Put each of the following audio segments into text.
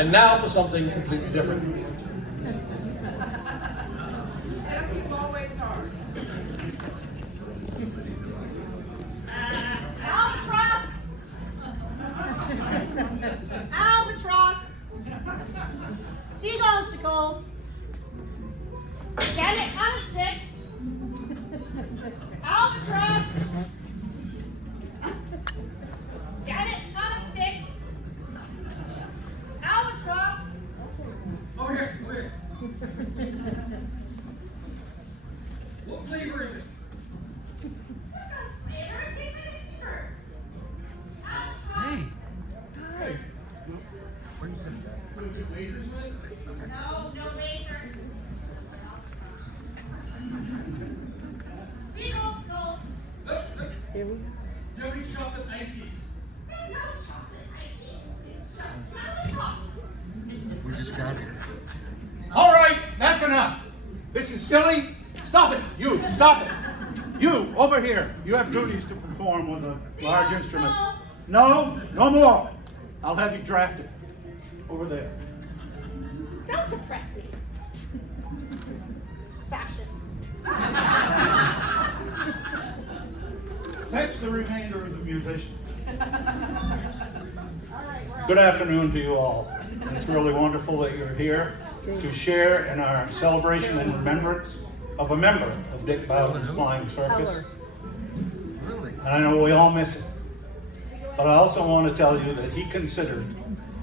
And now for something completely different. Always hard. Albatross! Albatross! Seagull! Get it on a stick! Albatross! Get it on a stick! Albatross! Over here, over here. What flavor is it? Hey. Hey. Waiters with it? No waiters. Seagull skull. Look. Do you have any chocolate ices? There's no chocolate ices. It's just albatross. We just got it. All right, that's enough. This is silly. Stop it. You, stop it. You, over here. You have duties to perform with a large instrument. No more. I'll have you drafted. Over there. Don't depress me. Fascist. Fetch the remainder of the musicians. All right, we're Good afternoon to you all. It's really wonderful that you're here to share in our celebration and remembrance of a member of Dick Bowden's Flying Circus. Really? And I know we all miss it. But I also want to tell you that he considered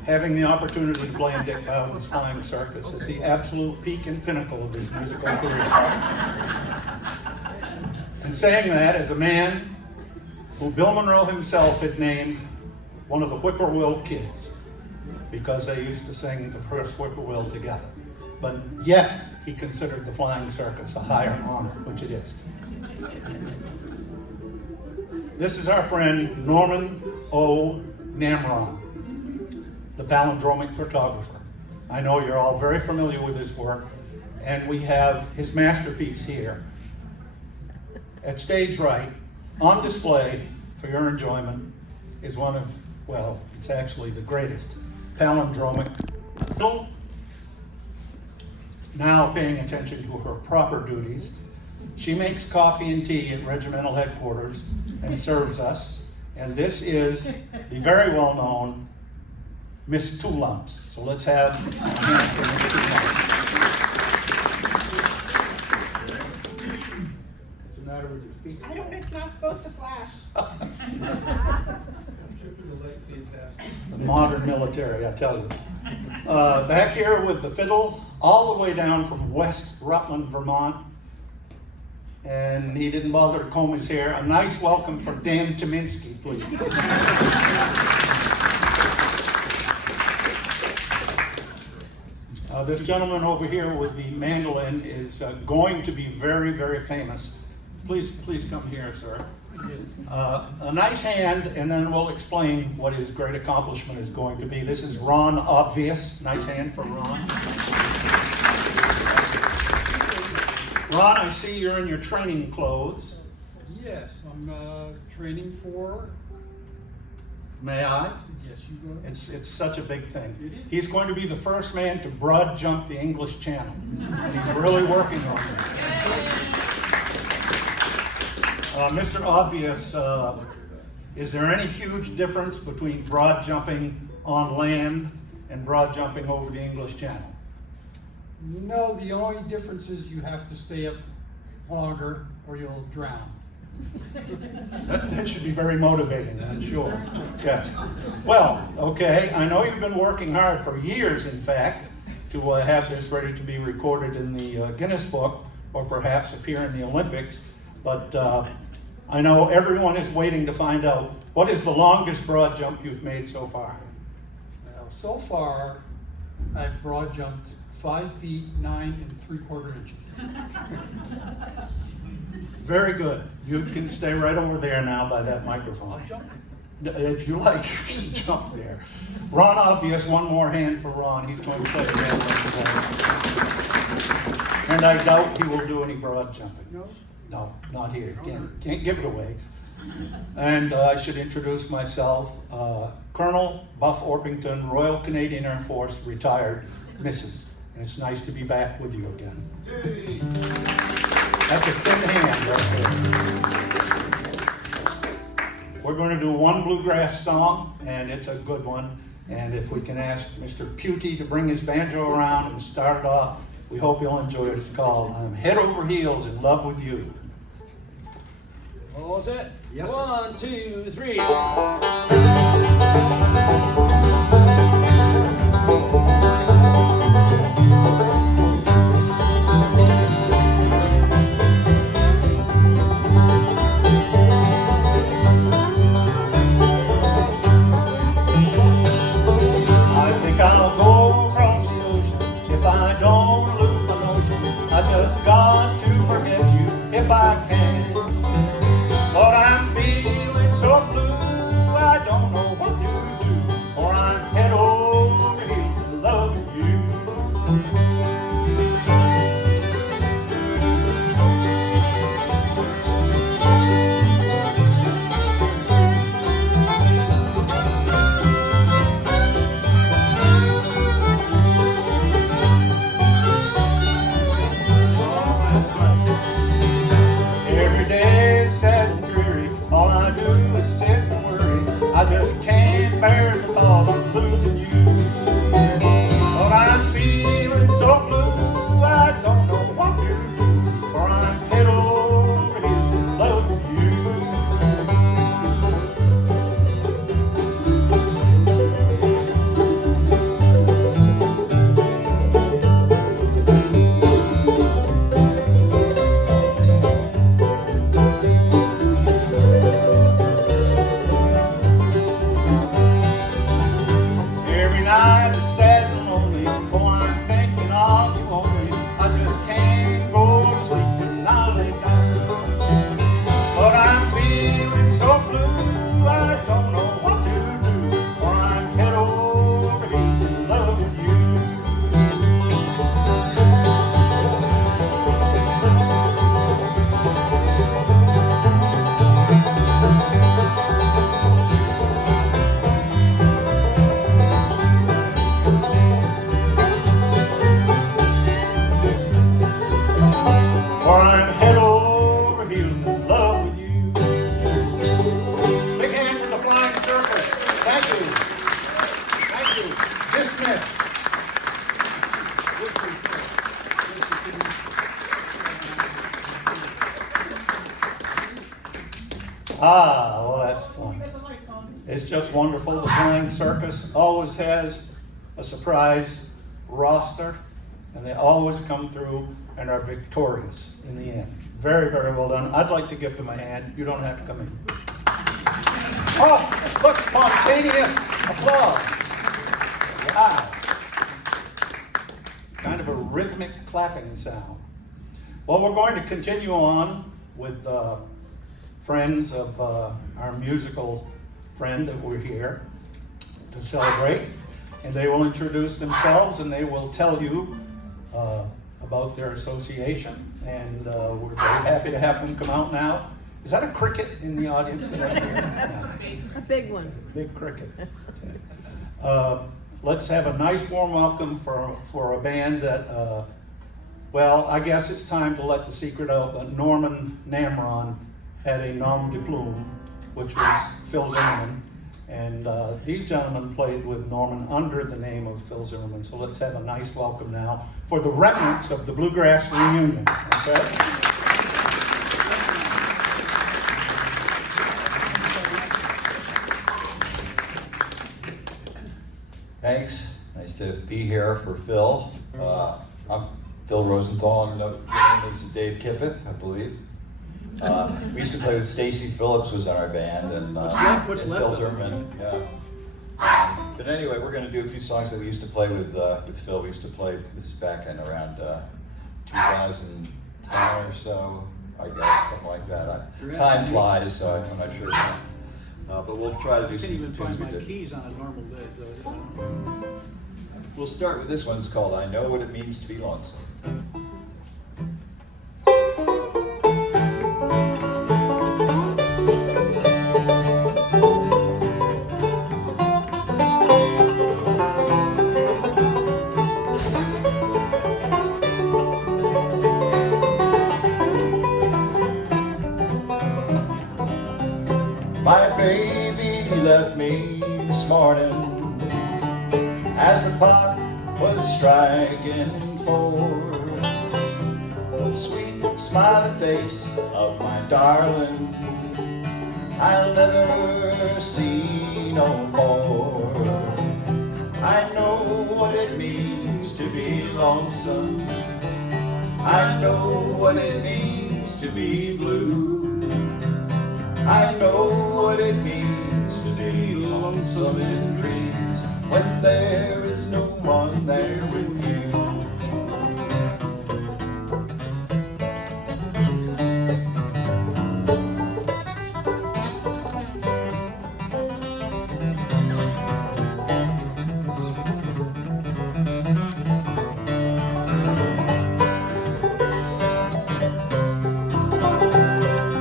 having the opportunity to play in Dick Bowden's Flying Circus as the absolute peak and pinnacle of his musical career. And saying that as a man who Bill Monroe himself had named one of the Whippoorwill Kids, because they used to sing the first Whippoorwill together. But yet, he considered the Flying Circus a higher honor, which it is. This is our friend Norman O. Namron, the palindromic photographer. I know you're all very familiar with his work, and we have his masterpiece here at stage right, on display for your enjoyment, is one of, well, it's actually the greatest palindromic. Now paying attention to her proper duties, she makes coffee and tea at regimental headquarters and serves us. And this is the very well-known Miss Two Lumps. So let's have a hand for Miss Two Lumps. What's the matter with your feet? I don't, it's not supposed to flash. The modern military, I tell you. Back here with the fiddle, all the way down from West Rutland, Vermont. And he didn't bother to comb his hair. A nice welcome for Dan Tominski, please. This gentleman over here with the mandolin is going to be very, very famous. Please come here, sir. A nice hand, and then we'll explain what his great accomplishment is going to be. This is Ron Obvious. Nice hand for Ron. Ron, I see you're in your training clothes. Yes, I'm training for. May I? Yes, you go. It's such a big thing. It is. He's going to be the first man to broad jump the English Channel. And he's really working on it. Mr. Obvious, is there any huge difference between broad jumping on land and broad jumping over the English Channel? No, the only difference is you have to stay up longer or you'll drown. That should be very motivating, I'm sure. Yes. Well, okay, I know you've been working hard for years, in fact, to have this ready to be recorded in the Guinness Book, or perhaps appear in the Olympics, but I know everyone is waiting to find out, what is the longest broad jump you've made so far? Now, so far, I've broad jumped 5 feet 9 3/4 inches. Very good. You can stay right over there now by that microphone. I'll jump. If you like, you can jump there. Ron Obvious, one more hand for Ron. He's going to play the mandolin today. And I doubt he will do any broad jumping. No? No, not here. Can't give it away. And I should introduce myself. Colonel Buff Orpington, Royal Canadian Air Force, retired, Mrs. And it's nice to be back with you again. That's a thin hand right there. We're going to do one bluegrass song, and it's a good one. And if we can ask Mr. Pewty to bring his banjo around and start it off, we hope you'll enjoy it. It's called I'm Head Over Heels in Love with You. All set? Yes, sir. 1, 2, 3. I think I'll go across the ocean if I don't lose my notion. I just got to forget you if I can. But I'm feeling so blue, I don't know what to do, or I'm head over heels in love with you. Every day is sad and dreary. All I do is sit and worry. I just can't bear the thought of losing you. But I'm feeling so blue, I don't know what to do, for I'm head over heels in love with you. Every night is sad and lonely, for I'm thinking of you only. I just can't go to sleep and I lay down. But I'm feeling so blue, I don't know what to do, for I'm head over heels in love with you. For I'm head over heels in love with you. Big hand for the Flying Circus. Thank you. Thank you. Dismissed. Ah, well, that's fun. It's just wonderful. The Flying Circus always has a surprise roster, and they always come through and are victorious in the end. Very, very well done. I'd like to give them a hand. You don't have to come in. Oh, look, spontaneous applause. Wow. Kind of a rhythmic clapping sound. Well, we're going to continue on with friends of our musical friend that we're here to celebrate. And they will introduce themselves and they will tell you about their association. And we're very happy to have them come out now. Is that a cricket in the audience? Yeah. A big one. Big cricket. Let's have a nice warm welcome for a band that, well, I guess it's time to let the secret out, but Norman Namron had a nom de plume, which was Phil Zimmerman. And these gentlemen played with Norman under the name of Phil Zimmerman. So let's have a nice welcome now for the remnants of the Bluegrass Reunion. Okay? Thanks. Nice to be here for Phil. I'm Phil Rosenthal. Another name is Dave Kippeth, I believe. We used to play with Stacy Phillips was in our band, and, What's and left Phil of it? Zimmerman. Yeah. But anyway, we're going to do a few songs that we used to play with Phil. We used to play this is back in around 2010 or so, I guess, something like that. Time flies, so I'm not sure. But we'll try to do I some can't even tunes find we my did. keys on a normal day, so. We'll start with this one. It's called I Know What It Means to Be Lonesome. as the clock was striking 4. The sweet smiling face of my darling I'll never see no more. I know what it means to be lonesome. I know what it means to be blue. I know what it means to be lonesome in dreams when there is no one there with you.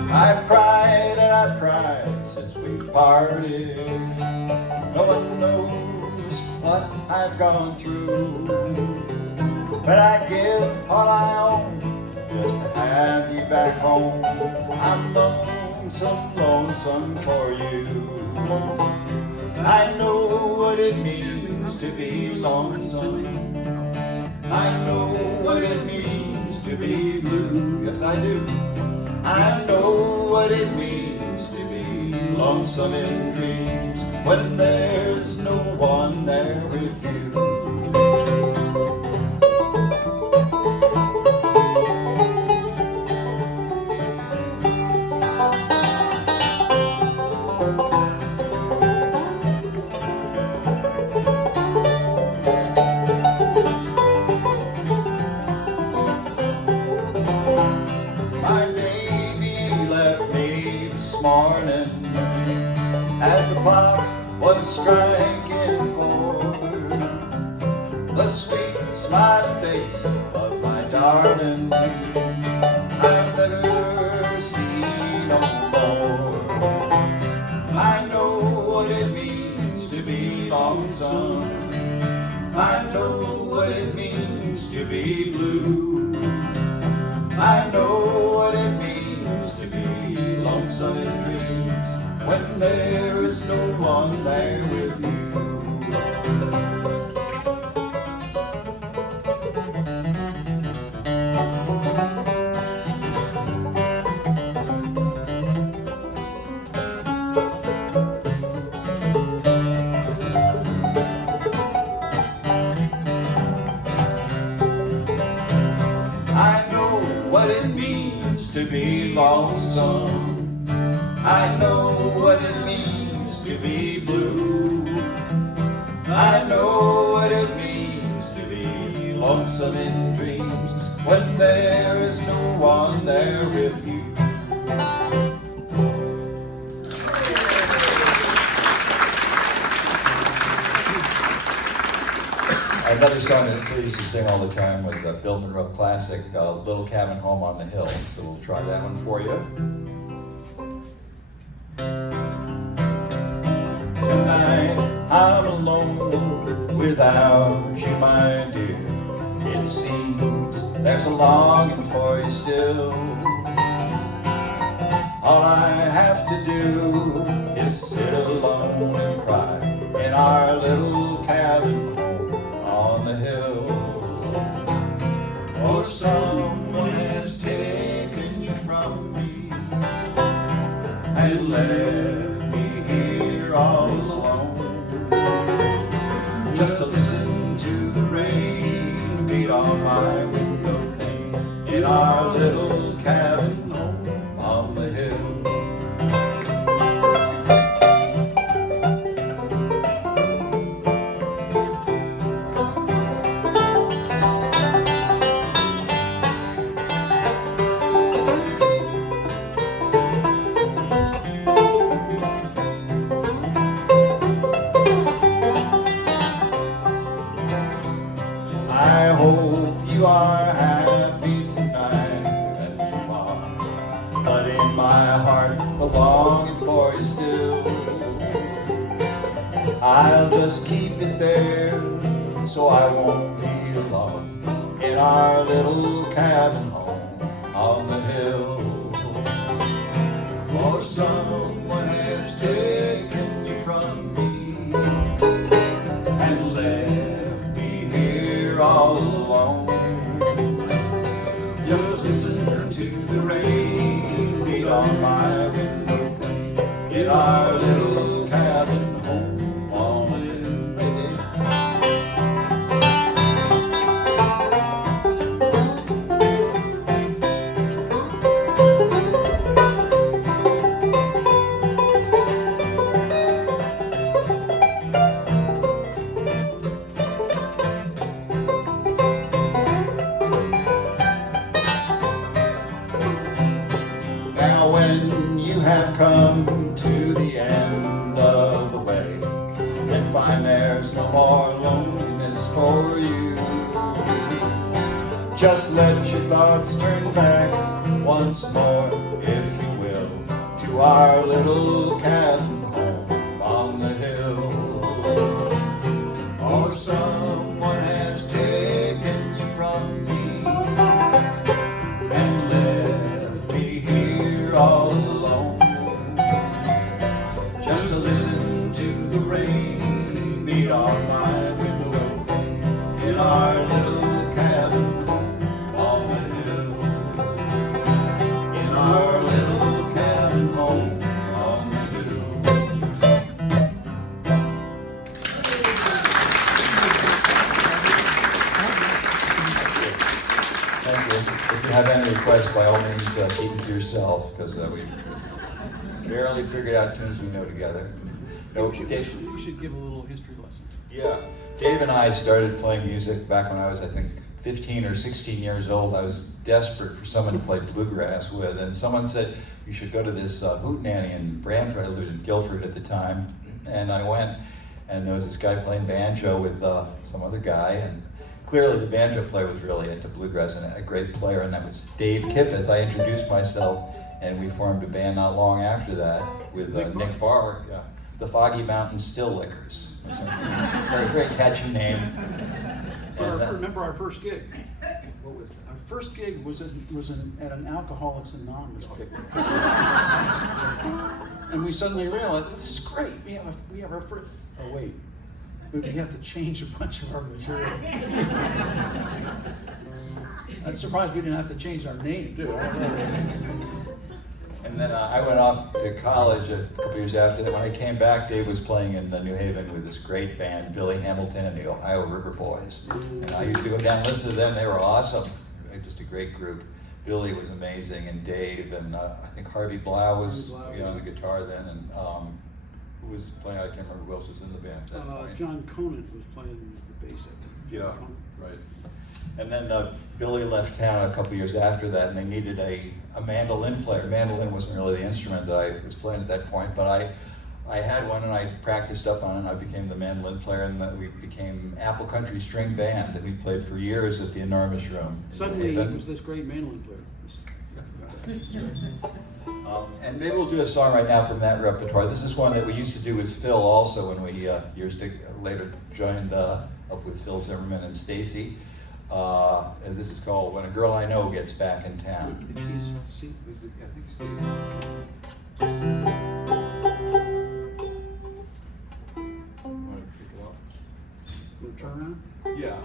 I've cried and I've cried since we parted. No one knows what I've gone through, but I give all I own just to have you back home. I'm lonesome, lonesome for you. I know what it means to be lonesome. I know what it means to be blue. Yes, I do. I know what it means to be lonesome in dreams when there's no one there with you. Morning, as the clock was striking 4, the sweet smiling face of my darling I'll never see no more. I know what it means to be lonesome. I know what it means to be blue. I know what it means to be lonesome in dreams when there is no one there with you. I know what it means to be lonesome. I know what it means to be blue. I know what it means to be lonesome in dreams when there is no one there with you. Another song that we used to sing all the time was a Bill Monroe classic, Little Cabin Home on the Hill. So we'll try that one for you. Tonight I'm alone without you, my dear. It seems there's a longing for you still. All I have to do is sit alone and cry in our little cabin on the hill. Oh, someone has taken you from me and left me here all alone, just to listen to the rain beat on my window pane in our little cabin home on the hill. I hope you are happy tonight as you are, but in my heart the longing for you still. I'll just keep it there so I won't be alone in our little cabin home on the hill. For someone has taken you from me and left come to the end of the way and find there's no more loneliness for you, just let your thoughts turn back once more, if you will, to our little cabin home on the hill. Or someone has taken you from me and left me here all alone, just to listen to the rain beat on my window in our little cabin on the hill, in our little cabin home on the hill. Thank you. If you have any requests, by all means, keep it to yourself, because we barely figured out tunes we know together. No, Dave, You should give a little history lesson. yeah, Dave and I started playing music back when I was, I think, 15 or 16 years old. I was desperate for someone to play bluegrass with, and someone said, you should go to this hootenanny in Brantford. I lived in Guilford at the time, and I went, and there was this guy playing banjo with some other guy, and clearly the banjo player was really into bluegrass and a great player, and that was Dave Kippeth. I introduced myself, and we formed a band not long after that with Nick Barr, the Foggy Mountain Still Lickers. Very, very catchy name. And, Remember our first gig? What was that? Our first gig was at an Alcoholics Anonymous picnic. And we suddenly realized, this is great. We have our first. Oh wait, we have to change a bunch of our material. I'm surprised we didn't have to change our name too. And then I went off to college a couple years after that. When I came back, Dave was playing in New Haven with this great band, Billy Hamilton and the Ohio River Boys. And I used to go down and listen to them. They were awesome. Just a great group. Billy was amazing, and Dave, and I think Harvey Blau was on the guitar then, and who was playing? I can't remember who else was in the band at that point. John Conant was playing the bass, I think. Yeah, right. And then Billy left town a couple years after that, and they needed a mandolin player. Mandolin wasn't really the instrument that I was playing at that point, but I had one, and I practiced up on it, and I became the mandolin player, and we became Apple Country String Band, and we played for years at the Enormous Room. Suddenly he was this great mandolin player. And maybe we'll do a song right now from that repertoire. This is one that we used to do with Phil also when we years later joined up with Phil Zimmerman and Stacy. And this is called When a Girl I Know Gets Back in Town. Turn around? Yeah.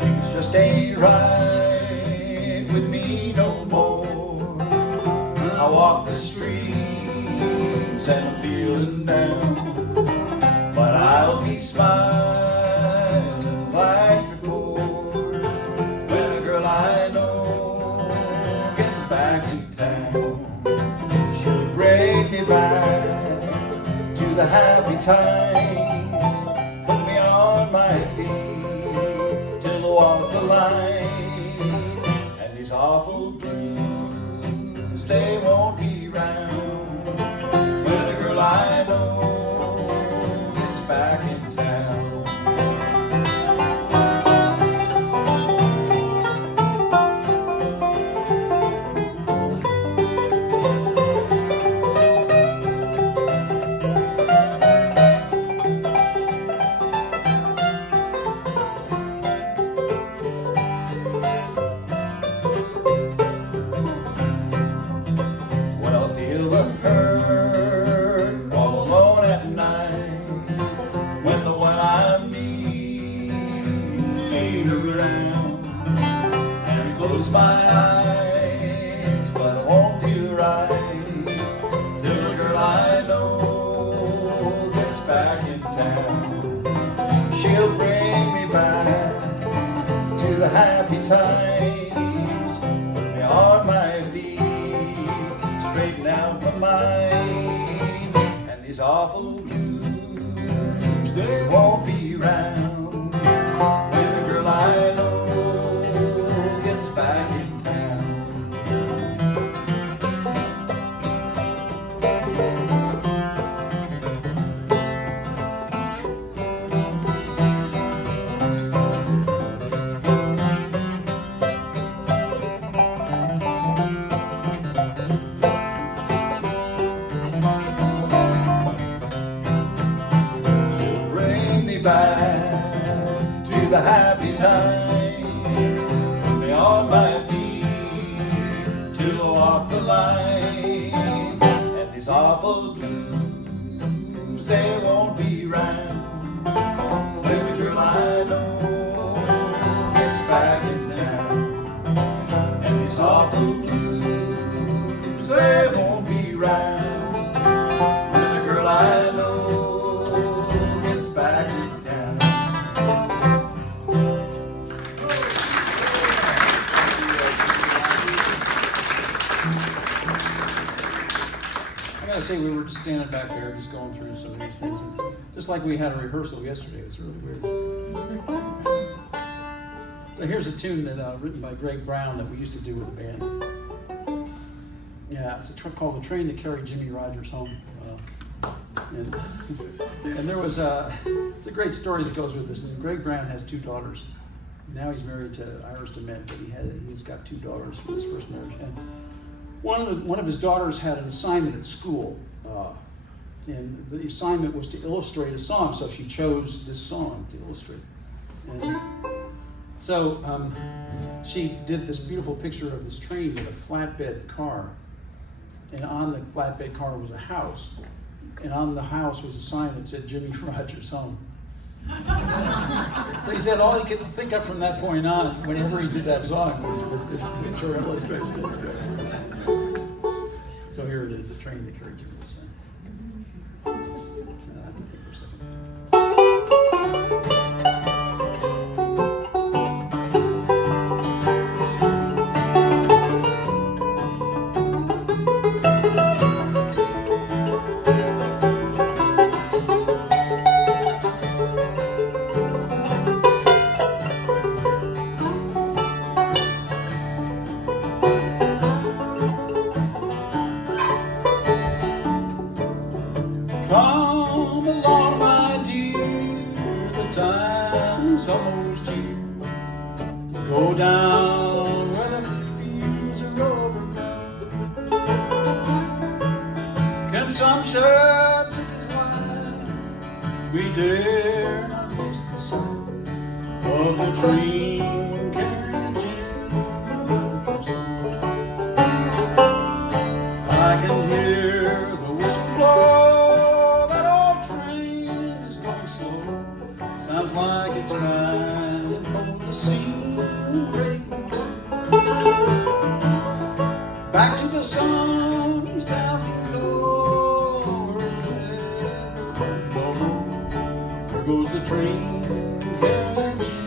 Things just ain't right with me no more. I walk the streets and I'm feeling down, but I'll be smiling like before when a girl I know gets back in town. She'll bring me back to the happy times, put me on my feet till I walk the line, and these awful blues, they won't be round when a girl I know gets back in town. Well, I feel the hurt all alone at night when the one I need ain't around, and I close my eyes, but I won't feel right till the girl I know gets back in town. She'll bring me back to the happy times, put me on my feet, straighten out my mind, and these awful blues, they won't be round when the girl I the happy times. Put me on my feet to walk the line. And these awful blues, they won't be round. Every girl I know gets back in town. And these awful blues, they won't be round. Every girl I know gets back in town. I gotta say, we were just standing back there, just going through some of these things, and just like we had a rehearsal yesterday. It's really weird. So here's a tune that written by Greg Brown that we used to do with the band. Yeah, it's called "The Train That Carried Jimmy Rogers Home." And there was it's a great story that goes with this. And Greg Brown has 2 daughters. Now he's married to Iris DeMent, but he's got 2 daughters from his first marriage. And one of his daughters had an assignment at school, and the assignment was to illustrate a song. So she chose this song to illustrate. And so she did this beautiful picture of this train with a flatbed car, and on the flatbed car was a house, and on the house was a sign that said Jimmy Rogers Home. So he said all he could think of from that point on, whenever he did that song, was her illustration. So here it is, the train that carried Jimmy Rogers Home. I have to think for a second. Come along, my dear, the time's almost here. Go down where the fields are overgrown. Consumption took his life. We dare not miss the sight of the train carrying Jimmy Rogers home. I can hear the whistle blow. Sounds like it's right for the scene break. Back to the sunny south you go. There goes the train carrying Jimmy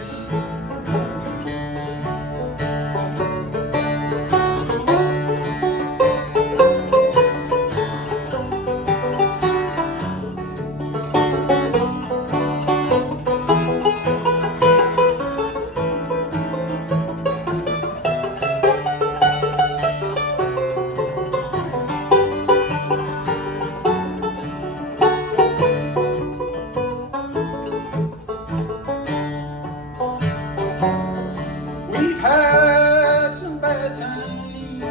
We've had some bad times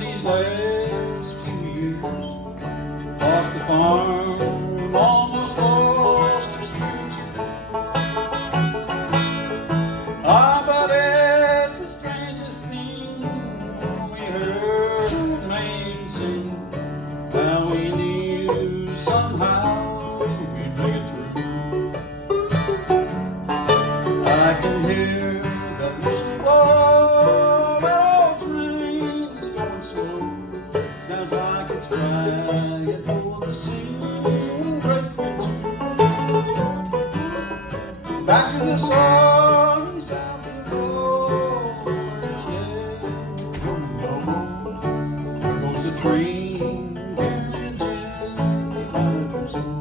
these last few years. Lost the farm, almost lost her spirit. But it's the strangest thing we heard Maine sing. How we knew somehow we'd make it through. I can hear that whistle blow, that old train is going slow. Sounds like it's trying for the scene breaking too. Back to the sunny south of the road. There goes the train carrying Jimmy Rogers home.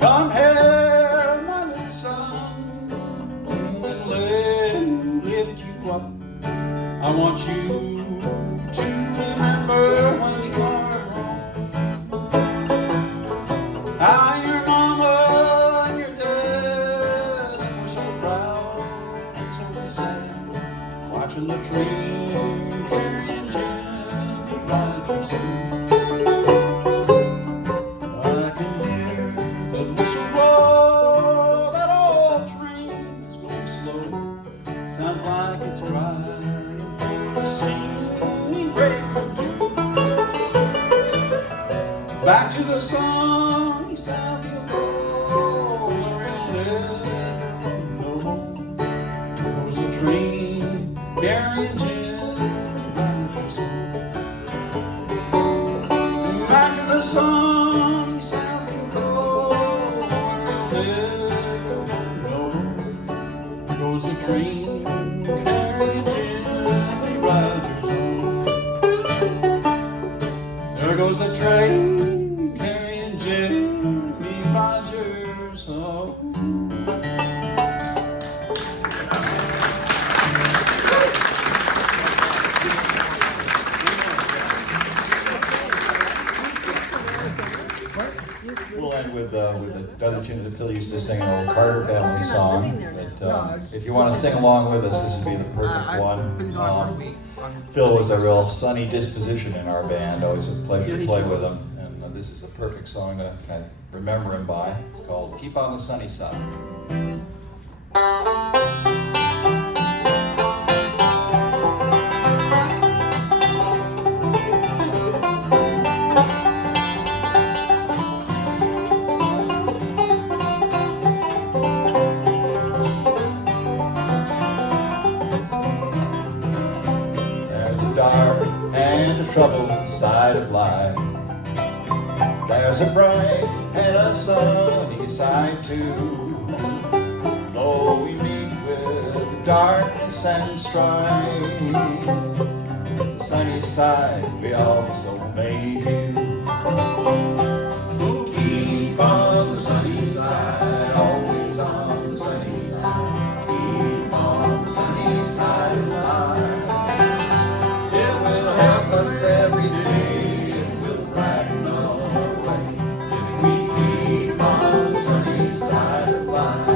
Come here, my little son, Back to the sunny south of the goes the train carrying Jim. Back to the sunny south of the goes the train carrying Jimmy Rogers home. There goes the train carrying Jimmy Rogers home. We'll end with another tune that Phil used to sing, an old Carter family song. But if you want to sing along with us, this would be the perfect one. Phil was a real sunny disposition in our band. Always a pleasure to play with him. And this is a perfect song to kind of remember him by. It's called "Keep on the Sunny Side." Dark and a troubled side of life. There's a bright and a sunny side too. Though we meet with the darkness and strife, the sunny side we also may do. Keep on the sunny side, always on the sunny side. Keep on the sunny side of life. Every day it will brighten our way if we keep on the sunny side of life.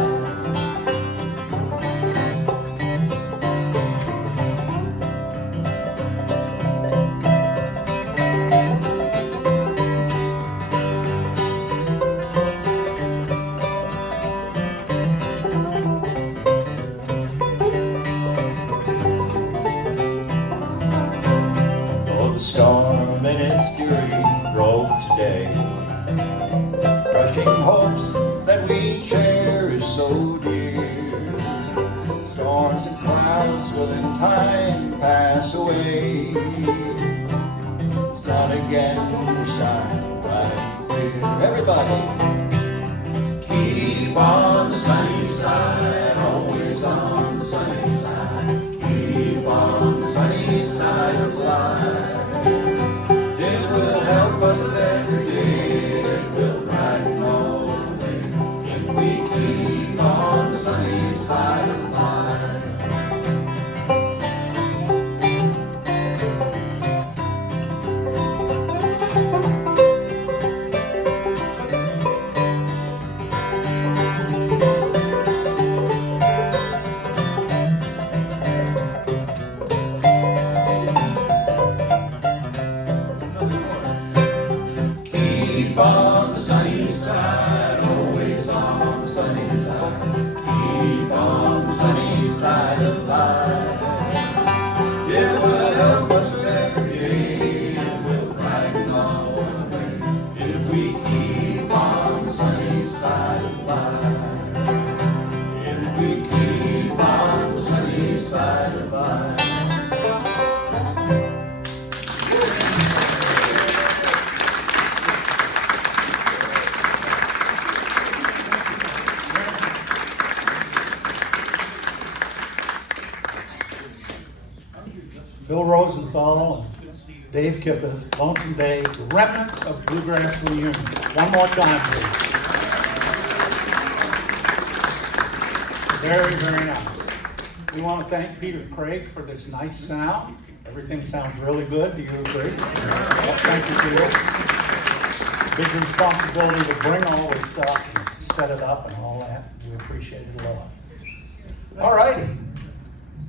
The storm in its fury broke today, crushing hopes that we cherish so dear. Storms and clouds will in time pass away. The sun again will shine bright and clear. Everybody, keep on the sunny side, always on the sunny side. Keep on the sunny side of life. It will help us every day, it will brighten all the way, if we keep on the sunny side of life. Keep on the sunny side, always on the sunny side. Keep on the sunny side of life. It will help us every day, it will brighten all the way, if we keep on the sunny side of life. If we keep on the sunny side of life. Bill Rosenthal and Dave Kippeth, Lonesome Dave, the remnants of Bluegrass Reunion. One more time, please. Very, very nice. We want to thank Peter Craig for this nice sound. Everything sounds really good. Do you agree? Well, thank you, Peter. Big responsibility to bring all this stuff and set it up and all that. We appreciate it a lot. All righty.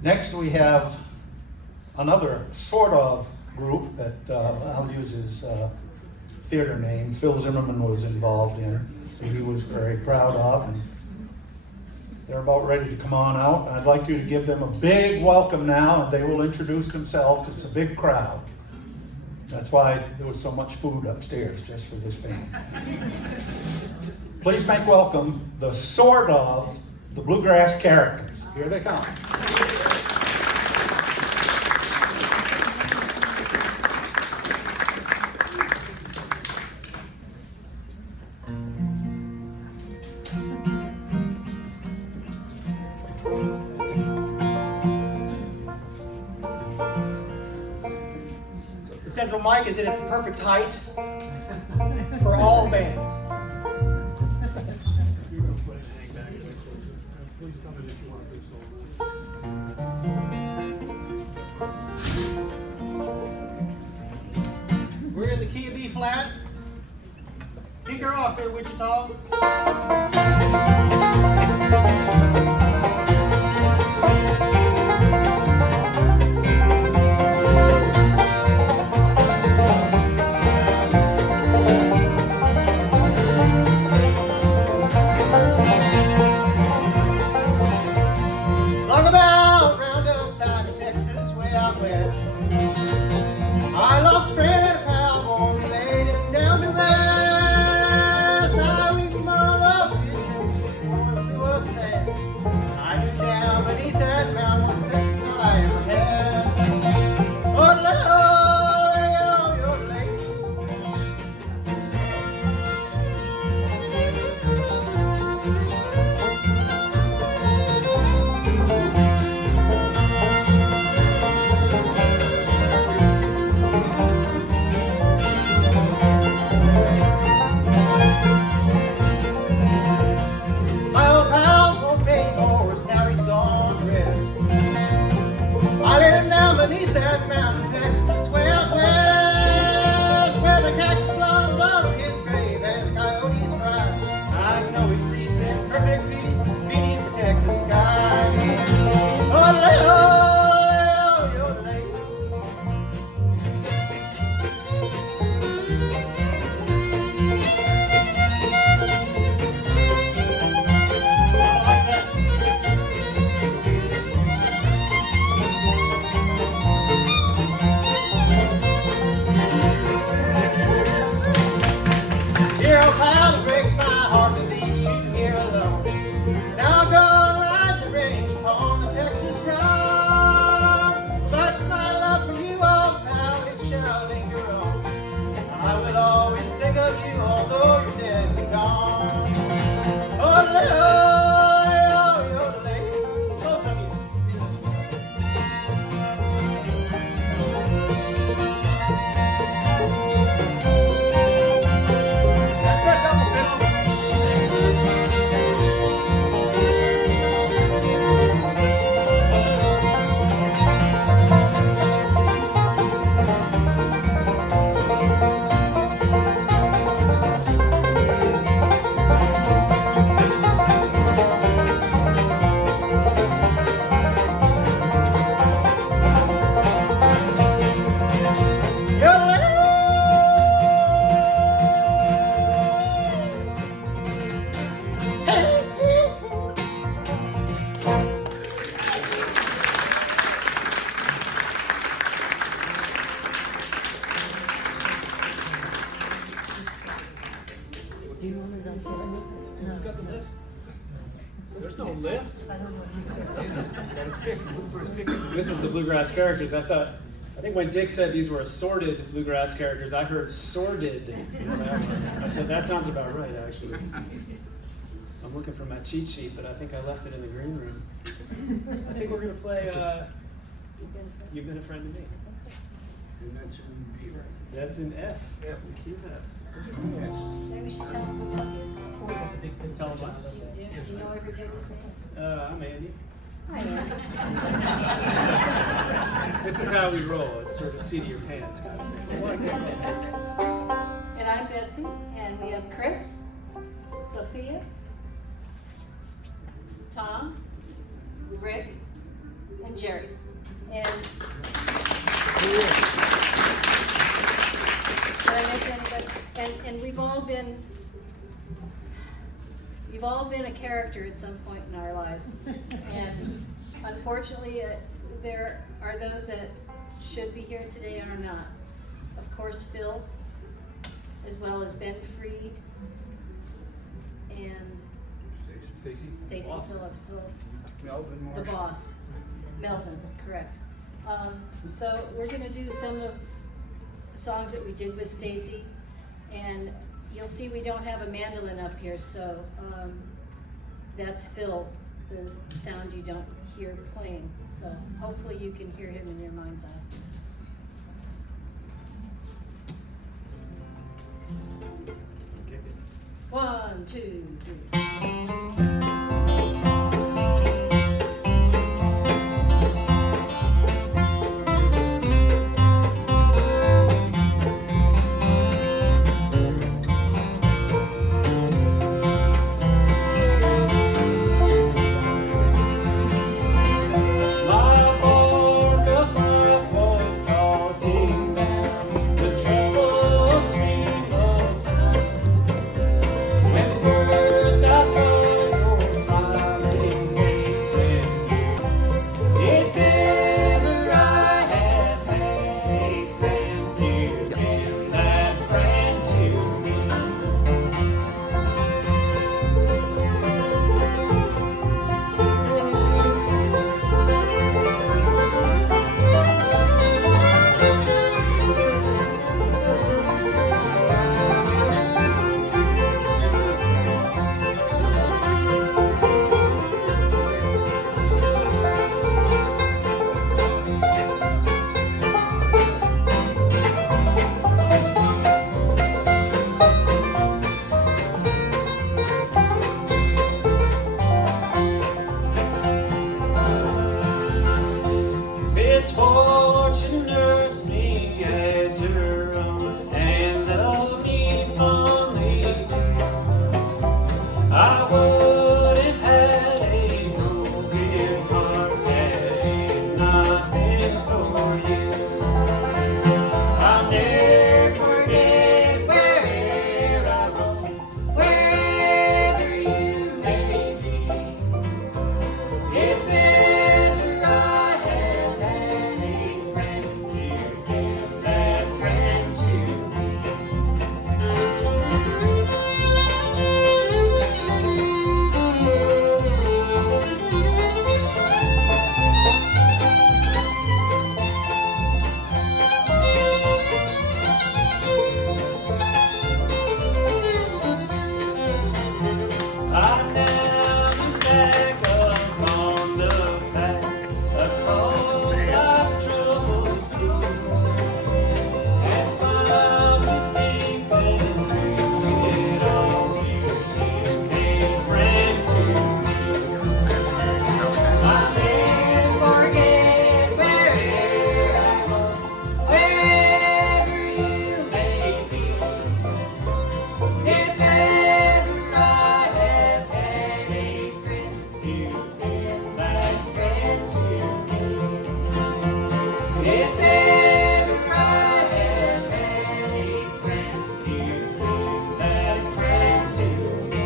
Next we have another sort of group that I'll use his theater name. Phil Zimmerman was involved in, so he was very proud of. And they're about ready to come on out. I'd like you to give them a big welcome now, and they will introduce themselves. It's a big crowd. That's why there was so much food upstairs just for this family. Please make welcome the sort of the bluegrass characters. Here they come. The central mic is at its perfect height for all bands. We're in the key of B flat. Kick her off there, Wichita. Long about roundup time in Texas, way out west. I lost a friend and a pal, boy, we laid him down to rest. I reached my love, it was sad. I knew down beneath that mountain was the things that I ever had. Oh, Lord, you're late. My old pal won't pay horse, now he's gone to rest. I laid him down beneath that mountain, Texas, way out west, where the cactus blooms on his grave and the coyotes cry. I know he sleeps in perfect peace beneath the Texas sky. Oh, Leo, you're late. Dear old pal, it breaks my heart to leave you here alone. Now I'm gonna ride the range upon the Texas ground. But my love for you, old pal, it shall linger on. I will always think of you, although you're dead and gone. Oh, Leo, you're late. Both of you. That's that double fiddle. You're Who's got the list? There's no list. This is the bluegrass characters. I think when Dick said these were assorted bluegrass characters, I heard sordid. I said that sounds about right, actually. I'm looking for my cheat sheet, but I think I left it in the green room. I think we're gonna play. You've been a friend to me. That's in F. That's in key of F. Maybe we should tell them who's up here. Tell them I love Do you know everybody's name? that. I'm Andy. Hi, Andy. This is how we roll. It's sort of seat of your pants kind of thing. And I'm Betsy, and we have Chris, Sophia, Tom, Rick, and Jerry. And did I miss anybody? And we've all been a character at some point in our lives. And unfortunately, there are those that should be here today and are not. of course, Phil, as well as Ben Freed and Stacy Phillips, Melvin the boss, Melvin, correct. So we're gonna do some of the songs that we did with Stacy, and you'll see we don't have a mandolin up here, so that's Phil, the sound you don't hear playing. So hopefully you can hear him in your mind's eye. One, two, three. Misfortune nursed me as her own and loved me fondly too. I would have had a broken heart had it not been for you. I'll never forget wherever I roam, wherever you may be. If ever I have had a friend, you give that friend to me. I now look back upon the past, across life's troubled sea, and smile to think that through it all you became friend to me. I'll never forget wherever I go, wherever you may be. If ever I have had a friend, you've been that friend to me. If ever I have had a friend, you've been that friend to me.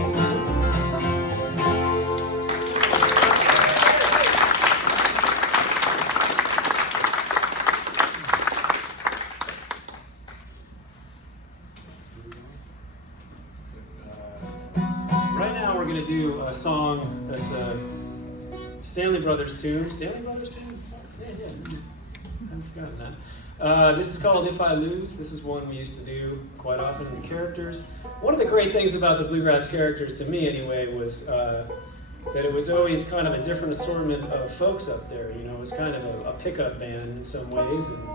Right now we're going to do a song that's a Stanley Brothers tune. Stanley Brothers tune? Yeah. I've forgotten that. This is called If I Lose. This is one we used to do quite often in the characters. One of the great things about the Bluegrass characters, to me anyway, was that it was always kind of a different assortment of folks up there. You know, it was kind of a pickup band in some ways, and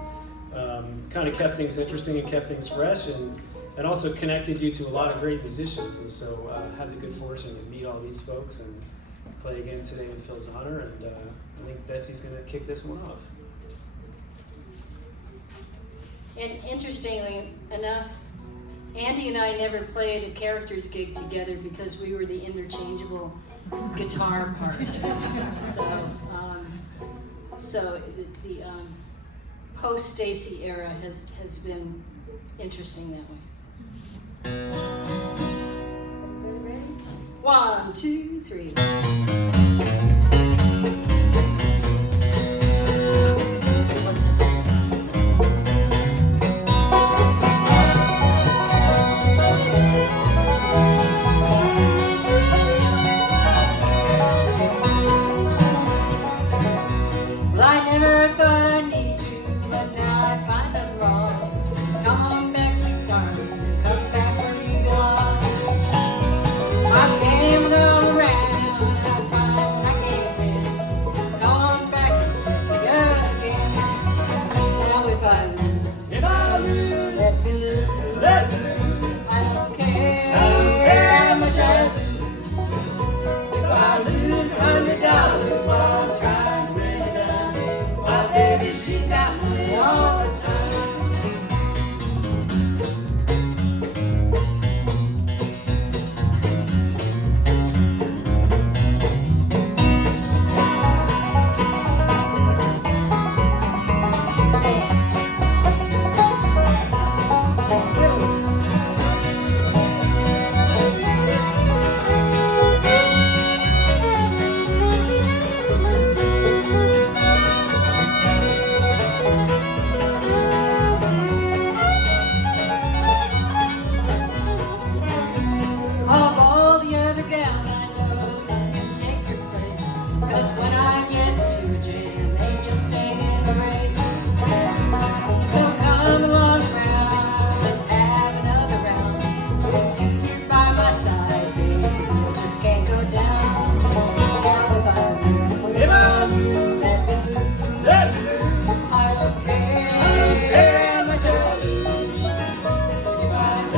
kind of kept things interesting and kept things fresh, and also connected you to a lot of great musicians. And so I had the good fortune to meet all these folks and play again today in Phil's honor, and I think Betsy's going to kick this one off. And interestingly enough, Andy and I never played a characters gig together because we were the interchangeable guitar part. So the post Stacy era has been interesting that way. Everybody ready? 1, 2, 3.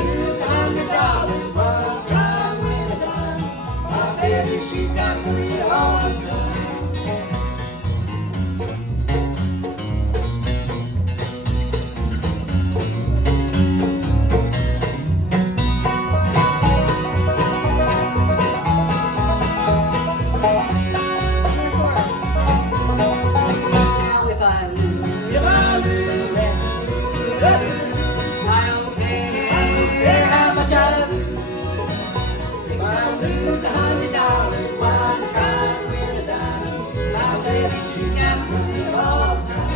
lose $100 while I'm trying to win a dime. My baby, she's got money all the time. Now if I lose, If I lose, I don't care how much I lose. if I lose $100 while I'm trying to win a dime, my baby, she's got money all the time.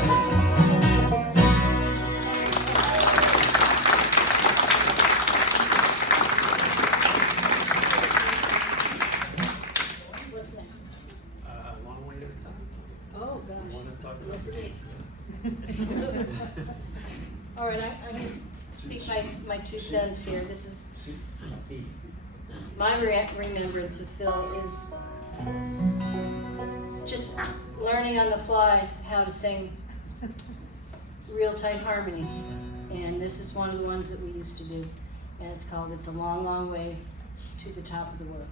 What's next? Long way to the top. Oh, I gosh. want to talk about Yes, this. it is. All right, I'm going to speak my 2 cents here. This is, my remembrance of Phil is just learning on the fly how to sing real tight harmony. And this is one of the ones that we used to do. And it's called It's a Long, Long Way to the Top of the World.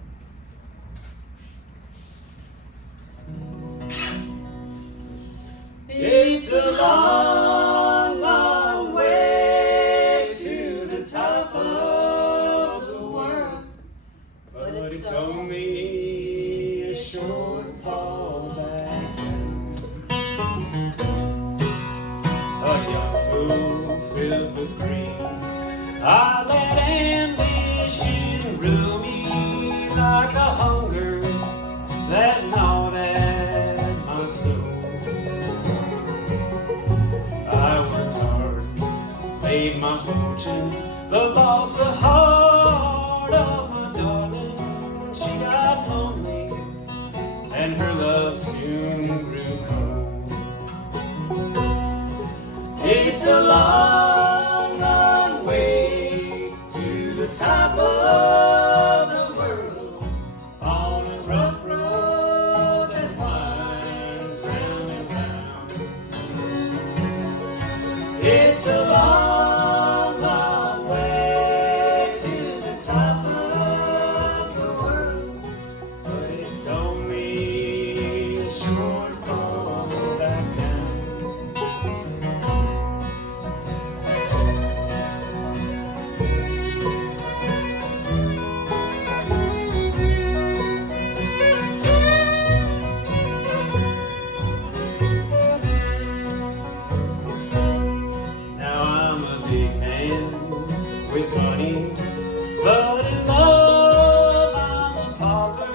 It's a long, long way to the top of the world, But it's only a short fall back down. A young fool filled with greed, I let ambition rule me like a hunger that gnawed at my soul. I worked hard, made my fortune, but lost the heart of my darling. She got lonely, and her love soon grew cold. It's a long, long way to the top of the world, on a rough road that winds round and round. It's a long, long way to the top of the world, but it's only a short fall back down. Now I'm a big man with money, but in love I'm a pauper.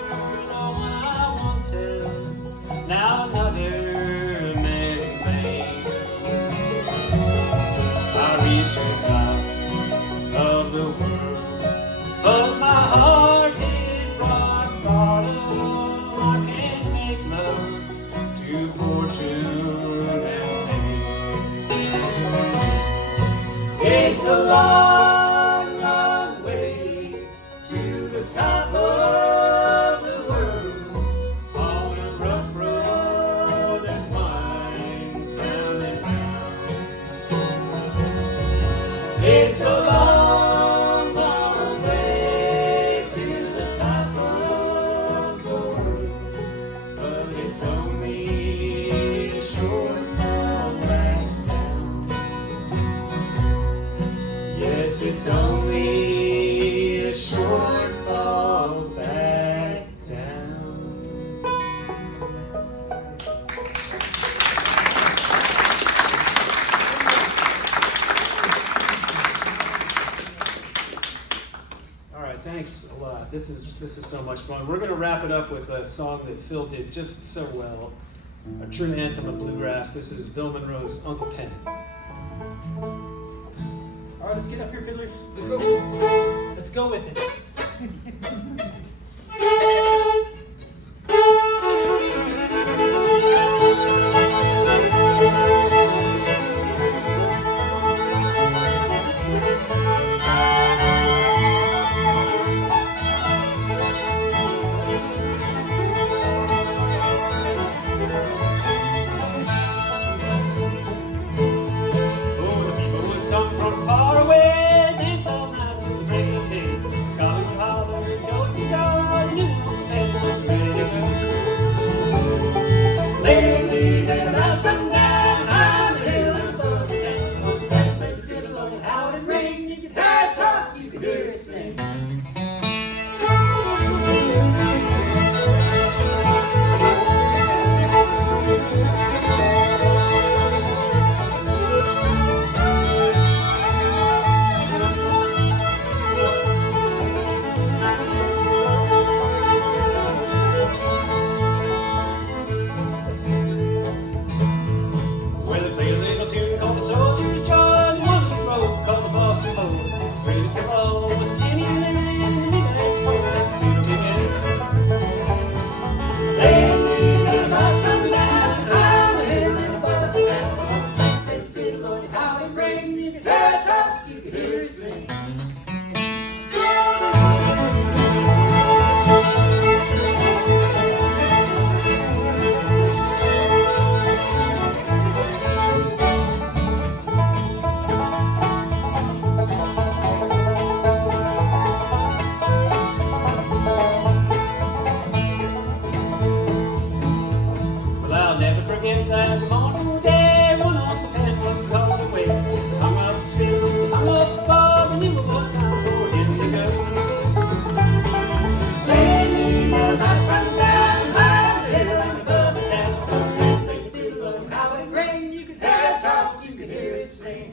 No one I once had, now another man claims. I reached the top of the world, but my heart hit rock bottom. I can't make love to fortune and fame. It's a long, long way to the top of the world, on a rough road that winds round and round. It's a long, long way to the top of the world, but it's only a short fall back down. Yes, it's only a short fall back down. All right, thanks a lot. This is so much fun. We're going to wrap it up with a song that Phil did just so well, a true anthem of bluegrass. This is Bill Monroe's Uncle Penny. All right, let's get up here, fiddlers. Let's go. Let's go with it. Oh, the people would come from far away, dance all night so hear it sing. Where they play a little tune called the Soldier's Joy, and one of the road called the Boston Bowl. Greatest of all was Jenny Lynn and the Midnight Square, that little big They leave about sundown, high in the hill and above the town. They fiddle on it, how it ring, you can hear it talk, you can hear it sing. Well, I'll never forget that mournful day when Uncle Ben was called away. Hung up his fiddle, hung up his bow, and knew it was time for him to go. They leave about sundown, high in the hill and above the town. They fiddle on how it ring, you can hear it talk, you can hear it sing.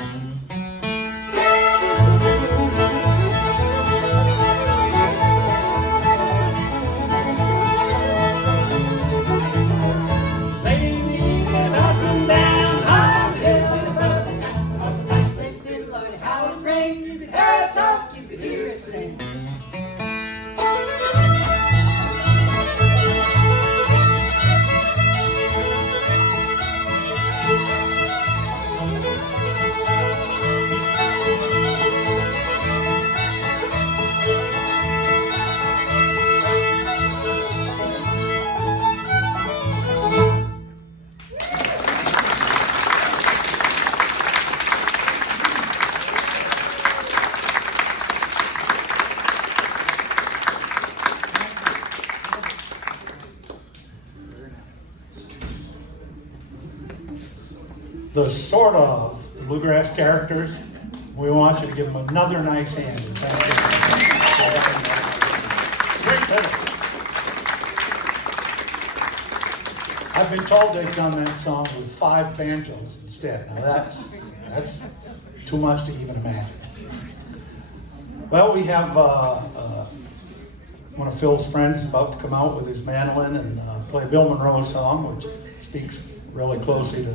Lady, about sundown, high in the hill And above the town, they fiddle on it, how it ring, you can hear it talk, you can hear it sing. The sort of bluegrass characters, we want you to give them another nice hand. Thank you. Great fiddle. I've been told they've done that song with 5 banjos instead. Now that's too much to even imagine. Well, we have one of Phil's friends about to come out with his mandolin and play a Bill Monroe song, which speaks really closely to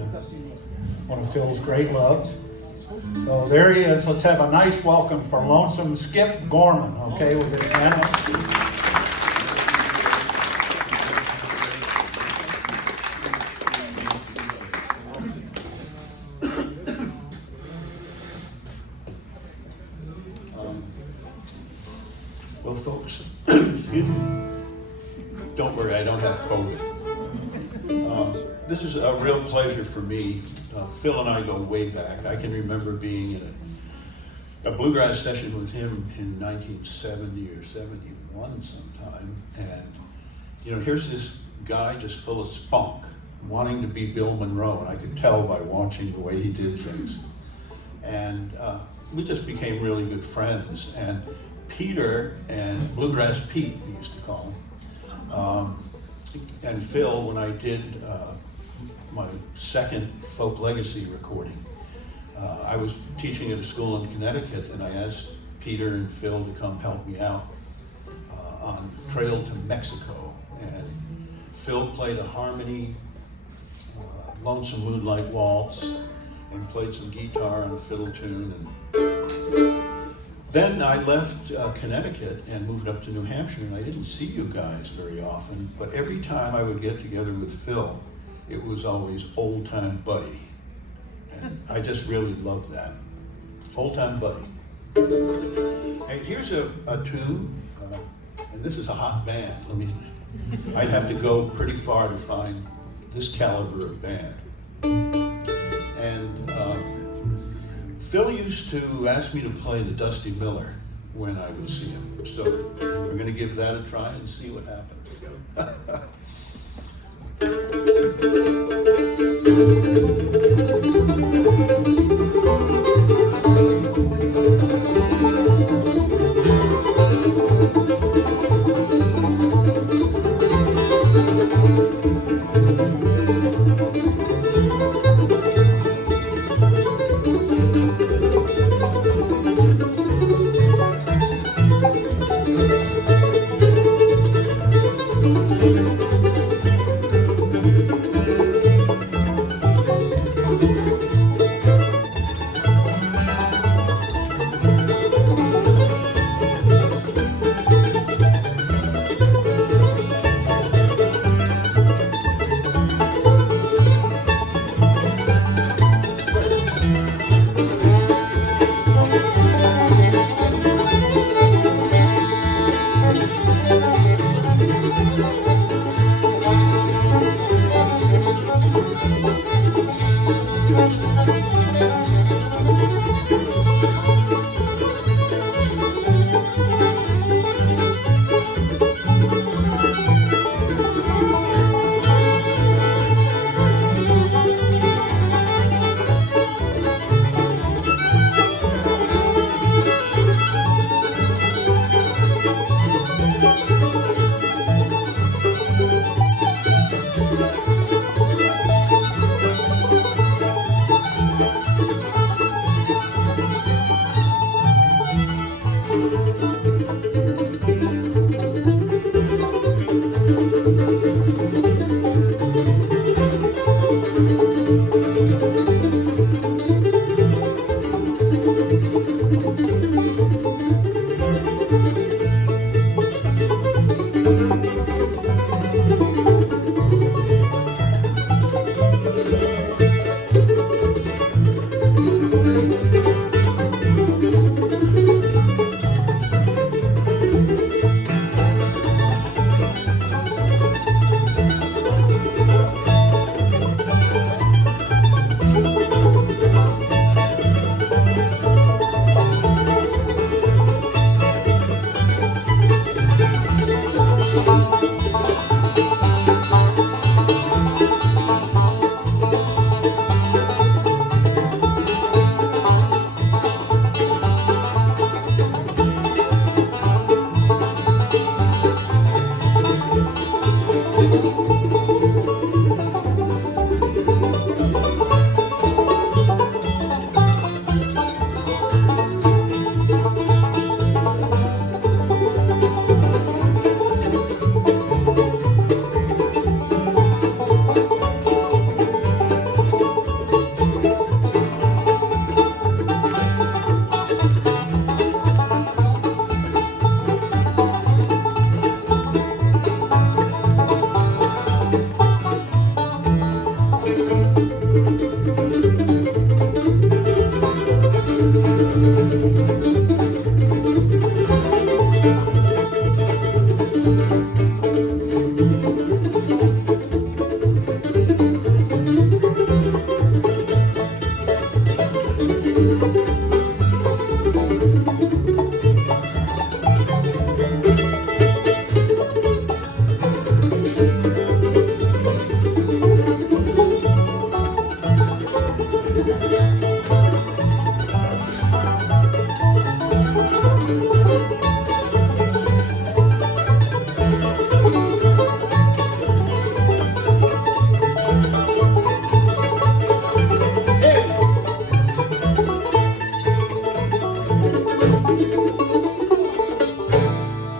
one of Phil's great loves. So there he is. Let's have a nice welcome for Lonesome Skip Gorman, okay, with his mandolin. Well, folks, excuse me. Don't worry, I don't have COVID. This is a real pleasure for me. Phil and I go way back. I can remember being in a bluegrass session with him in 1970 or 71 sometime. And, you know, here's this guy just full of spunk, wanting to be Bill Monroe. And I could tell by watching the way he did things. And we just became really good friends. And Peter and Bluegrass Pete, we used to call him, and Phil, when I did my second Folk Legacy recording, I was teaching at a school in Connecticut, and I asked Peter and Phil to come help me out on Trail to Mexico. And Phil played a harmony, Lonesome Moonlight Waltz, and played some guitar on a fiddle tune. And then I left Connecticut and moved up to New Hampshire, and I didn't see you guys very often, but every time I would get together with Phil, it was always Old Time Buddy. And I just really loved that. Old Time Buddy. And here's a tune, and this is a hot band. I'd have to go pretty far to find this caliber of band. And Phil used to ask me to play the Dusty Miller when I would see him. So we're going to give that a try and see what happens.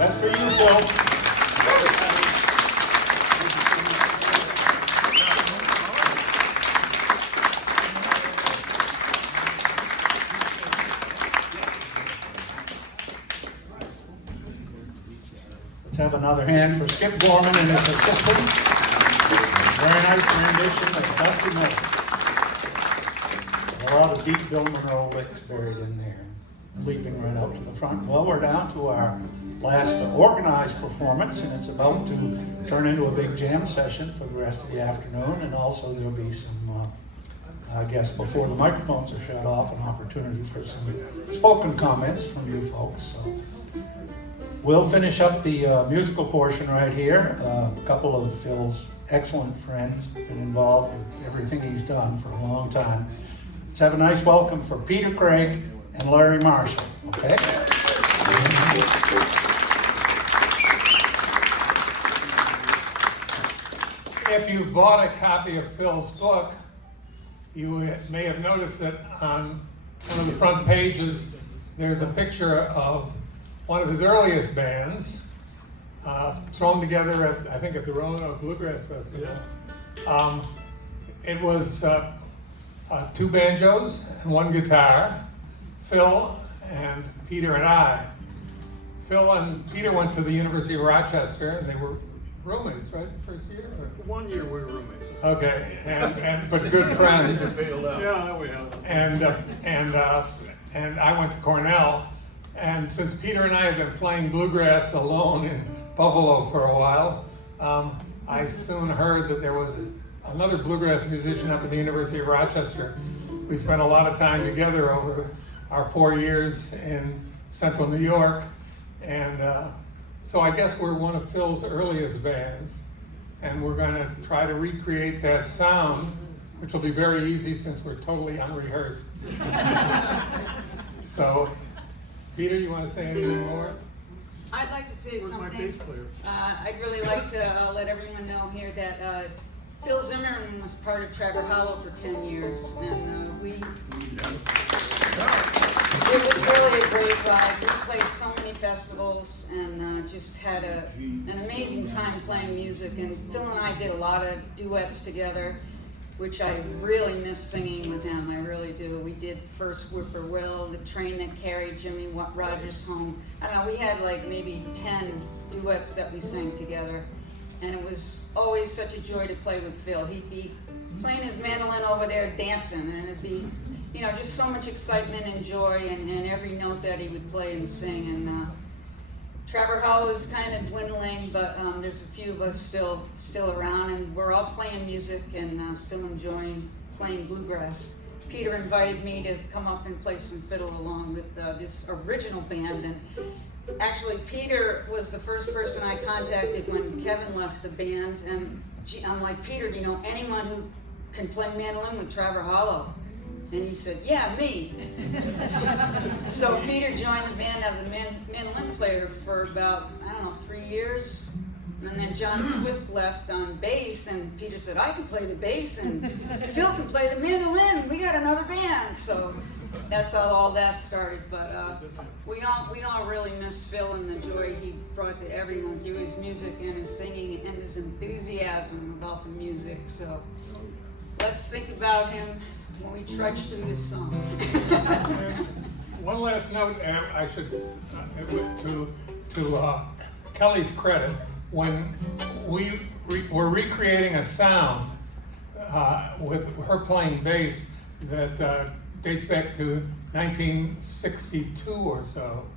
That's for you, Phil. Let's have another hand for Skip Gorman and his assistant. Very nice rendition of Dusty Miller. A lot of deep Bill Monroe licks buried in there, leaping right up to the front. Well, we're down to our last organized performance, and it's about to turn into a big jam session for the rest of the afternoon, and also there'll be some, I guess, before the microphones are shut off, an opportunity for some spoken comments from you folks. So we'll finish up the musical portion right here. A couple of Phil's excellent friends been involved with everything he's done for a long time. Let's have a nice welcome for Peter Craig and Larry Marshall, okay? If you bought a copy of Phil's book, you may have noticed that on one of the front pages, there's a picture of one of his earliest bands, thrown together at, I think, at the Roanoke Bluegrass Festival. It was two banjos and one guitar, Phil and Peter and I. Phil and Peter went to the University of Rochester, and they were roommates, right, first year? Or? 1 year we were roommates. Okay, but good friends. Yeah, we have. And I went to Cornell, and since Peter and I have been playing bluegrass alone in Buffalo for a while, I soon heard that there was another bluegrass musician up at the University of Rochester. We spent a lot of time together over our 4 years in central New York, and so I guess we're one of Phil's earliest bands, and we're going to try to recreate that sound, which will be very easy since we're totally unrehearsed. So, Peter, you want to say anything more? I'd like to say Where's my something. bass player? I'd really like to let everyone know here that Phil Zimmerman was part of Trevor Hollow for 10 years, and it was really a great ride. We played so many festivals and just had an amazing time playing music. And Phil and I did a lot of duets together. which I really miss singing with him. I really do. We did First Whippoorwill, The Train That Carried Jimmy Rogers Home. I don't know, we had like maybe 10 duets that we sang together. And it was always such a joy to play with Phil. He'd be playing his mandolin over there dancing, and it'd be, you know, just so much excitement and joy and every note that he would play and sing. And Trevor Hollow is kind of dwindling, but there's a few of us still around, and we're all playing music and still enjoying playing bluegrass. Peter invited me to come up and play some fiddle along with this original band, and actually Peter was the first person I contacted when Kevin left the band, and I'm like, Peter, do you know anyone who can play mandolin with Trevor Hollow? And he said, yeah, me. So Peter joined the band as a mandolin player for about, I don't know, 3 years. And then John Swift left on bass, and Peter said, I can play the bass, and Phil can play the mandolin. We got another band. So that's how all that started. But we all really miss Phil and the joy he brought to everyone through his music and his singing and his enthusiasm about the music. So let's think about him when we trudge through this song. One last note, I should, to Kelly's credit, when we were recreating a sound with her playing bass that dates back to 1962 or so.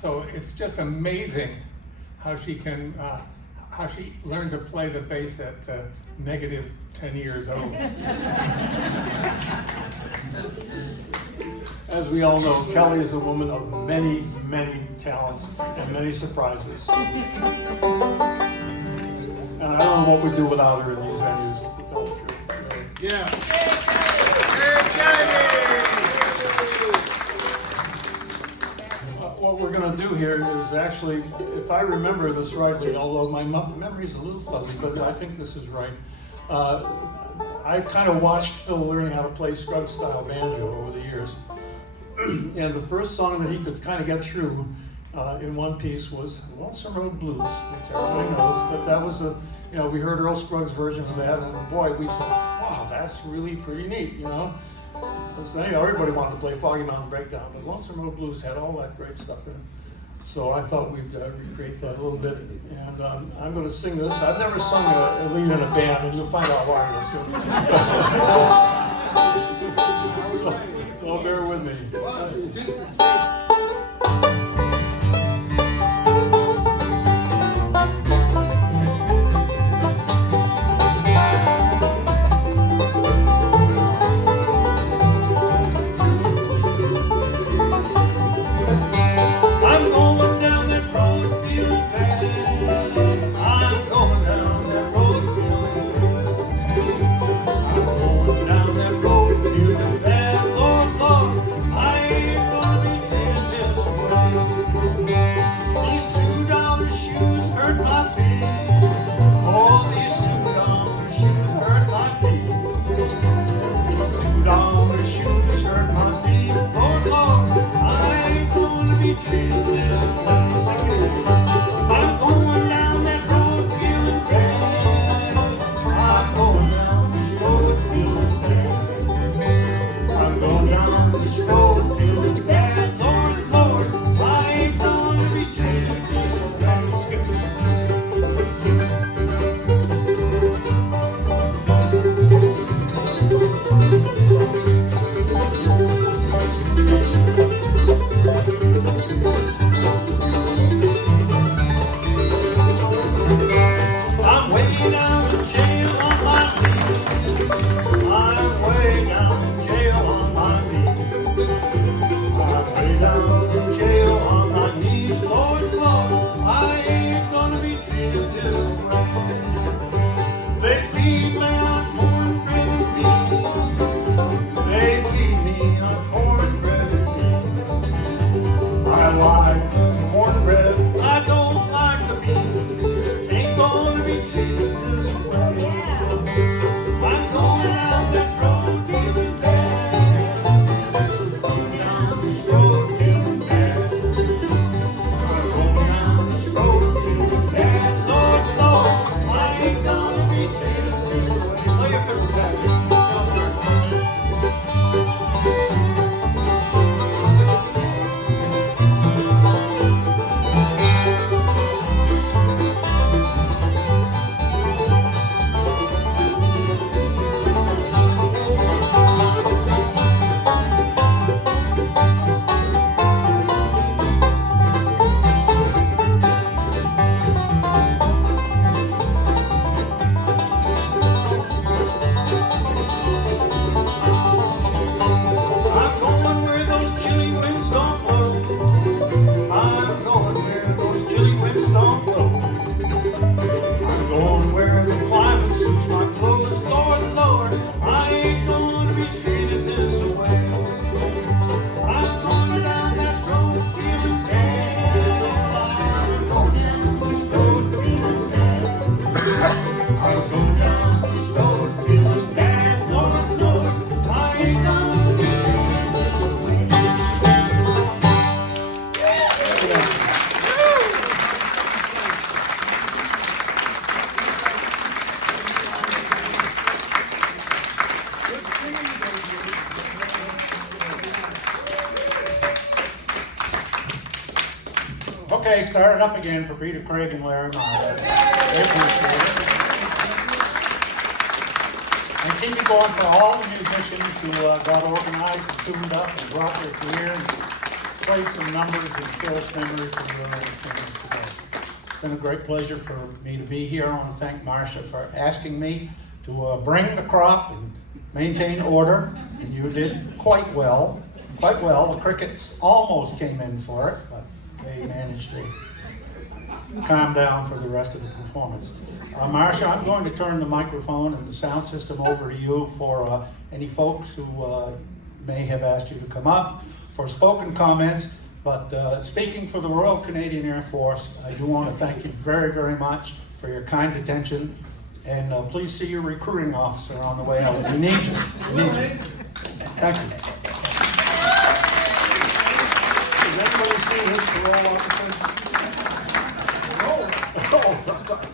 So it's just amazing how she learned to play the bass at negative 10 years old. As we all know, Kelly is a woman of many, many talents and many surprises. And I don't know what we'd do without her in these venues, to tell the truth. Yeah. What we're going to do here is actually, if I remember this rightly, although my memory is a little fuzzy, but I think this is right. I kind of watched Phil learning how to play Scruggs style banjo over the years. And the first song that he could kind of get through in one piece was Lonesome Road Blues, which everybody knows. But that was we heard Earl Scruggs' version of that, and boy, we said, wow, that's really pretty neat, you know. So, everybody wanted to play Foggy Mountain Breakdown, but Lonesome Road Blues had all that great stuff in it. So I thought we'd recreate that a little bit, and I'm going to sing this. I've never sung a lead in a band, and you'll find out why soon. So bear with me. 1, 2, 3. Down that road, feeling bad, Lord, Lord, I ain't gonna be Okay, start it up again for Peter Craig and Larry Meyer. They appreciate it. And keep it going for all the musicians who got organized and tuned up and brought their gear and played some numbers and cherished memories of your entertainment today. It's been a great pleasure for me to be here. I want to thank Marcia for asking me to bring the crop and maintain order, and you did quite well. Quite well. The crickets almost came in for it, but they managed to calm down for the rest of the performance. Marcia, I'm going to turn the microphone and the sound system over to you for any folks who may have asked you to come up for spoken comments. But speaking for the Royal Canadian Air Force, I do want to thank you very, very much for your kind attention. And please see your recruiting officer on the way out. We need you. We need you. Thank you. Does anybody see this parole officer? Oh, sorry.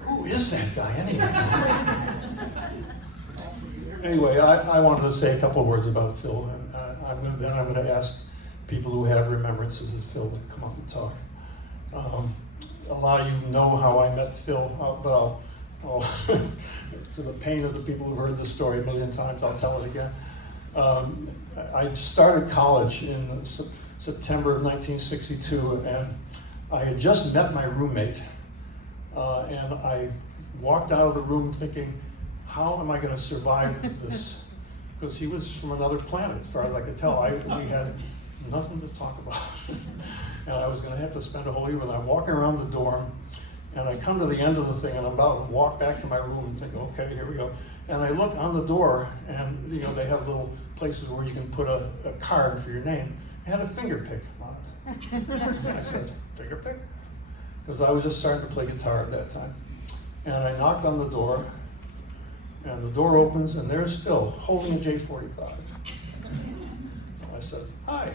Who is that guy anyway? Anyway, I wanted to say a couple of words about Phil, and then I'm going to ask people who have remembrances of Phil to come up and talk. A lot of you know how I met Phil, but to the pain of the people who've heard this story a million times, I'll tell it again. I started college in September of 1962, and I had just met my roommate, and I walked out of the room thinking, how am I going to survive this? Because he was from another planet, as far as I could tell. We had nothing to talk about. And I was going to have to spend a whole year with him. I'm walking around the dorm, and I come to the end of the thing, and I'm about to walk back to my room and think, okay, here we go. And I look on the door, and they have little places where you can put a card for your name. It had a finger pick on it. And I said, finger pick? Because I was just starting to play guitar at that time. And I knocked on the door, and the door opens, and there's Phil holding a J45. I said, hi.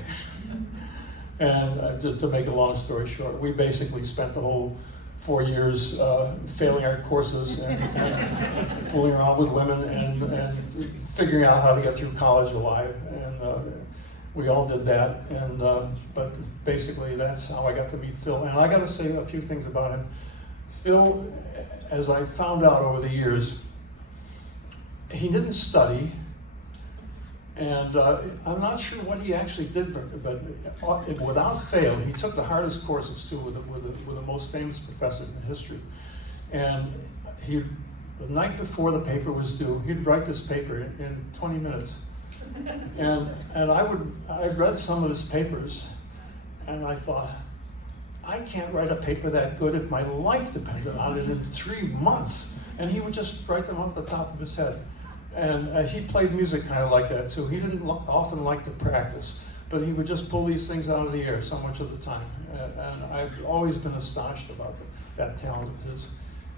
And just to make a long story short, we basically spent the whole 4 years failing our courses and fooling around with women and figuring out how to get through college alive. And we all did that. And but basically, that's how I got to meet Phil. And I got to say a few things about him. Phil, as I found out over the years, he didn't study. And I'm not sure what he actually did, but without fail, he took the hardest courses too with the most famous professor in history. And the night before the paper was due, he'd write this paper in 20 minutes. And I read some of his papers, and I thought, I can't write a paper that good if my life depended on it in 3 months. And he would just write them off the top of his head. And he played music kind of like that, so he didn't often like to practice, but he would just pull these things out of the air so much of the time. And I've always been astonished about that talent of his.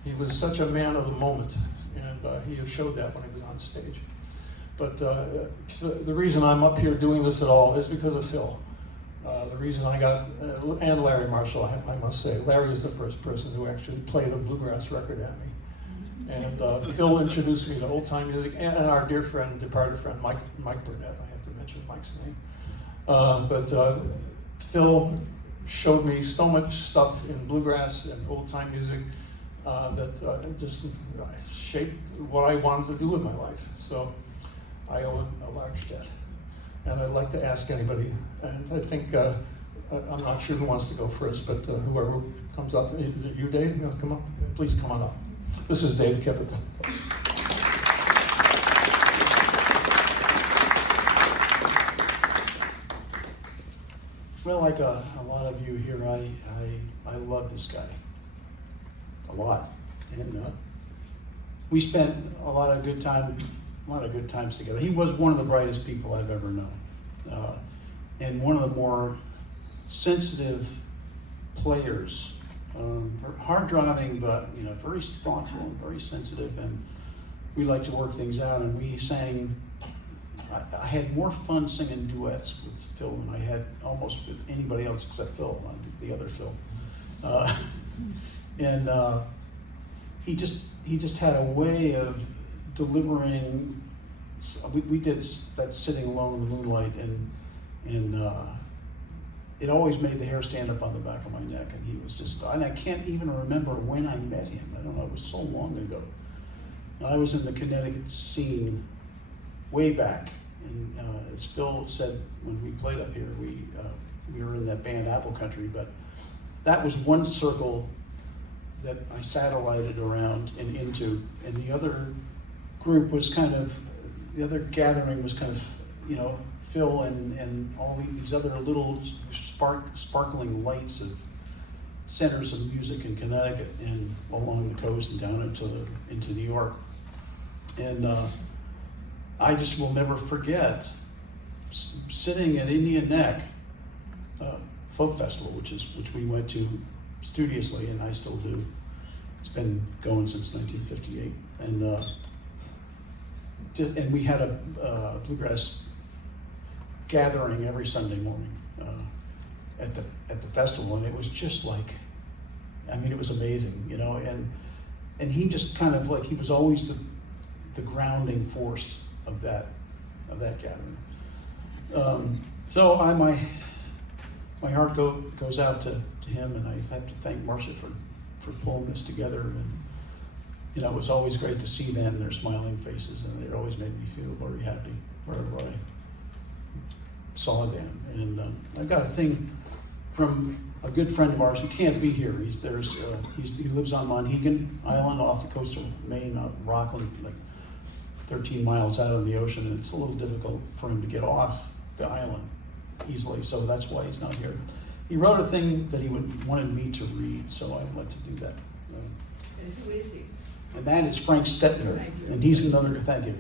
He was such a man of the moment, and he showed that when he was on stage. But the reason I'm up here doing this at all is because of Phil. The reason I got, and Larry Marshall, I must say. Larry is the first person who actually played a bluegrass record at me. And Phil introduced me to old-time music, and our dear friend, departed friend, Mike Burnett. I have to mention Mike's name. But Phil showed me so much stuff in bluegrass and old-time music that just shaped what I wanted to do with my life. So I owe him a large debt. And I'd like to ask anybody, and I think, I'm not sure who wants to go first, but whoever comes up, you, Dave, you want to come up? Please come on up. This is Dave Kibbett. Well, like a lot of you here, I love this guy a lot, and we spent a lot of good times together. He was one of the brightest people I've ever known, and one of the more sensitive players. Hard driving, but very thoughtful and very sensitive, and we like to work things out. And we sang. I had more fun singing duets with Phil than I had almost with anybody else except Phil, the other Phil. And he just had a way of delivering. We did that Sitting Alone in the Moonlight, and And it always made the hair stand up on the back of my neck. And he was just, and I can't even remember when I met him. I don't know, it was so long ago. I was in the Connecticut scene way back. And as Phil said, when we played up here, we were in that band Apple Country, but that was one circle that I satellited around and into, and the other group was kind of, the other gathering was kind of, you know, Phil and all these other little sparkling lights of centers of music in Connecticut and along the coast and down into New York. And I just will never forget sitting at Indian Neck Folk Festival, which we went to studiously, and I still do. It's been going since 1958, and we had a bluegrass gathering every Sunday morning at the festival, and it was just like, I mean, it was amazing, you know. And he just kind of like, he was always the grounding force of that gathering. So my heart goes out to him, and I have to thank Marcia for pulling this together. And you know, it was always great to see them, their smiling faces, and it always made me feel very happy wherever I saw them. And I got a thing from a good friend of ours who can't be here. He lives on Monhegan Island off the coast of Maine, Rockland, like 13 miles out on the ocean, and it's a little difficult for him to get off the island easily, so that's why he's not here. He wrote a thing that he wanted me to read, so I would like to do that. And who is he? And that is Frank Stettner, and he's another, thank you.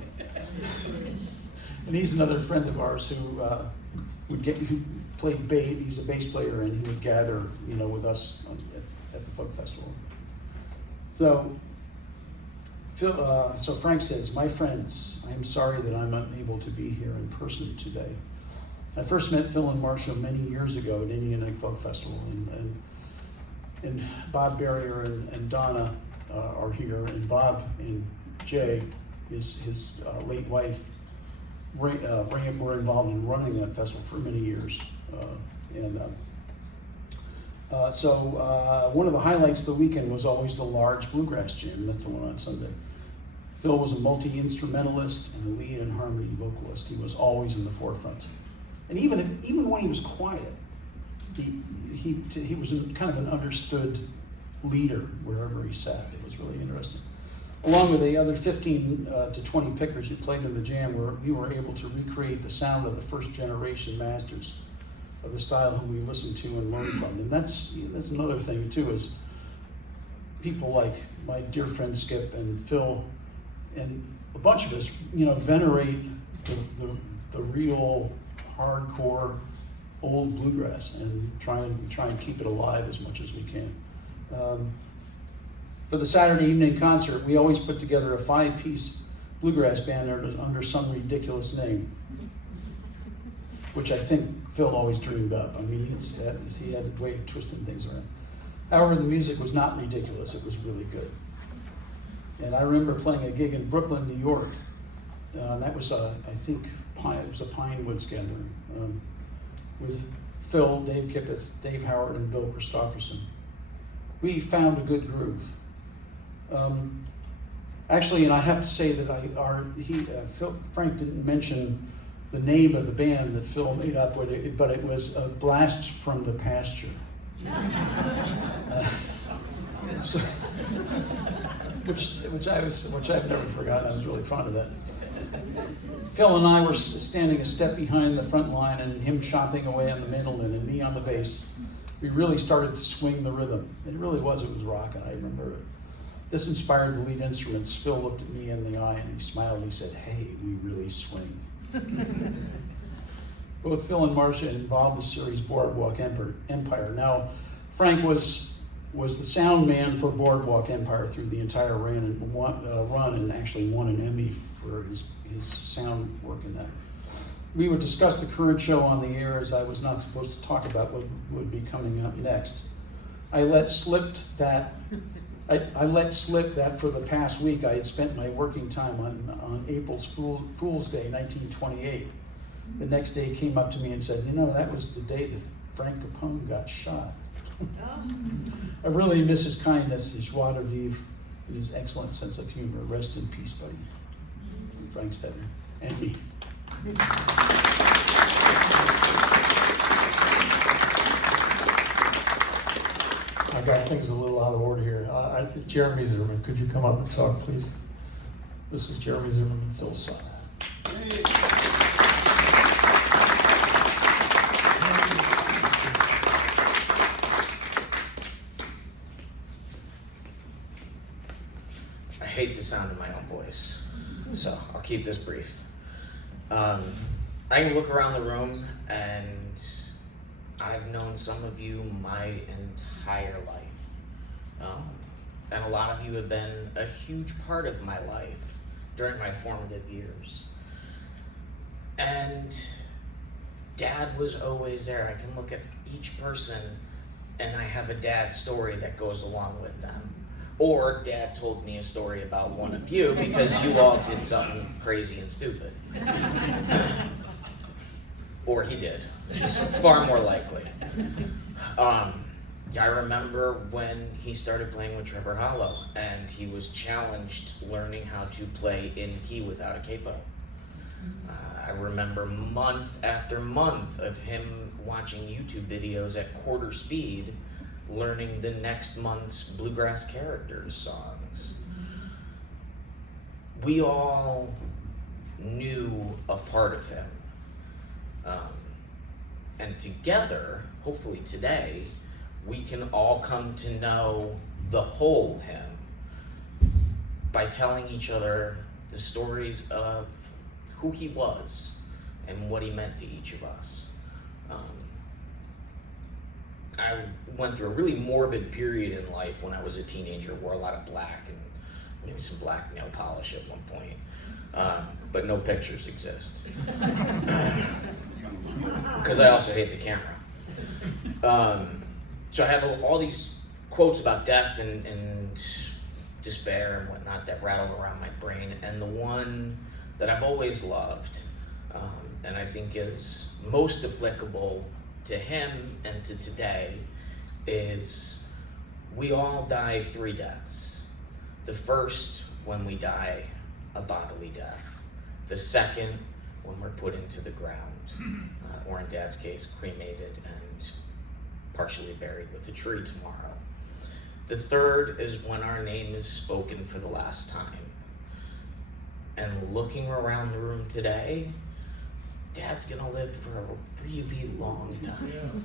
And he's another friend of ours who played bass. He's a bass player, and he would gather, you know, with us at the folk festival. So, so Frank says, "My friends, I am sorry that I'm unable to be here in person today. I first met Phil and Marcia many years ago at Indian Neck Folk Festival, and Bob Barrier and Donna are here, and Bob and Jay, his late wife, were involved in running that festival for many years. So one of the highlights of the weekend was always the large bluegrass jam. That's the one on Sunday. Phil was a multi-instrumentalist and a lead and harmony vocalist. He was always in the forefront. And even when he was quiet, he was kind of an understood leader wherever he sat. It was really interesting. Along with the other 15 to 20 pickers who played in the jam, we were able to recreate the sound of the first generation masters of the style who we listened to and learned from. And that's another thing too, is people like my dear friend Skip and Phil and a bunch of us, you know, venerate the real hardcore old bluegrass and try and keep it alive as much as we can. For the Saturday evening concert, we always put together a 5-piece bluegrass band under some ridiculous name, which I think Phil always dreamed up. I mean, he had a way of twisting things around. However, the music was not ridiculous. It was really good. And I remember playing a gig in Brooklyn, New York. That was, I think, it was a Pine Woods gathering with Phil, Dave Kippeth, Dave Howard, and Bill Christopherson. We found a good groove. Actually, and I have to say that Frank didn't mention the name of the band that Phil made up, but it was a Blast from the Pasture. Which I've never forgotten. I was really fond of that. Phil and I were standing a step behind the front line, and him chopping away on the mandolin and me on the bass. We really started to swing the rhythm. It was rocking. I remember it. This inspired the lead instruments. Phil looked at me in the eye and he smiled and he said, "Hey, we really swing." Both Phil and Marcia involved the series Boardwalk Empire. Now, Frank was the sound man for Boardwalk Empire through the entire run and actually won an Emmy for his sound work in that. We would discuss the current show on the air, as I was not supposed to talk about what would be coming up next. I let slip that for the past week I had spent my working time on April's Fool's Day, 1928, the next day came up to me and said, you know, that was the day that Frank Capone got shot. I really miss his kindness, his joie de vivre, and his excellent sense of humor. Rest in peace, buddy. Frank Stettner, and me. I got things a little out of order here. Jeremy Zimmerman, could you come up and talk, please? This is Jeremy Zimmerman, Phil's son. I hate the sound of my own voice, so I'll keep this brief. I can look around the room and I've known some of you my entire life. And a lot of you have been a huge part of my life during my formative years. And Dad was always there. I can look at each person and I have a dad story that goes along with them. Or Dad told me a story about one of you because you all did something crazy and stupid. Or he did, which is far more likely. I remember when he started playing with Trevor Hollow and he was challenged learning how to play in key without a capo. I remember month after month of him watching YouTube videos at quarter speed, learning the next month's Bluegrass Characters songs. We all knew a part of him. And together, hopefully today, we can all come to know the whole him by telling each other the stories of who he was and what he meant to each of us. I went through a really morbid period in life when I was a teenager, wore a lot of black and maybe some black nail polish at one point, but no pictures exist. Because I also hate the camera. So I have all these quotes about death and despair and whatnot that rattle around my brain, and the one that I've always loved, and I think is most applicable to him and to today, is we all die 3 deaths. The first, when we die a bodily death. The second, when we're put into the ground, or in Dad's case, cremated and partially buried with a tree tomorrow. The third is when our name is spoken for the last time. And looking around the room today, Dad's gonna live for a really long time.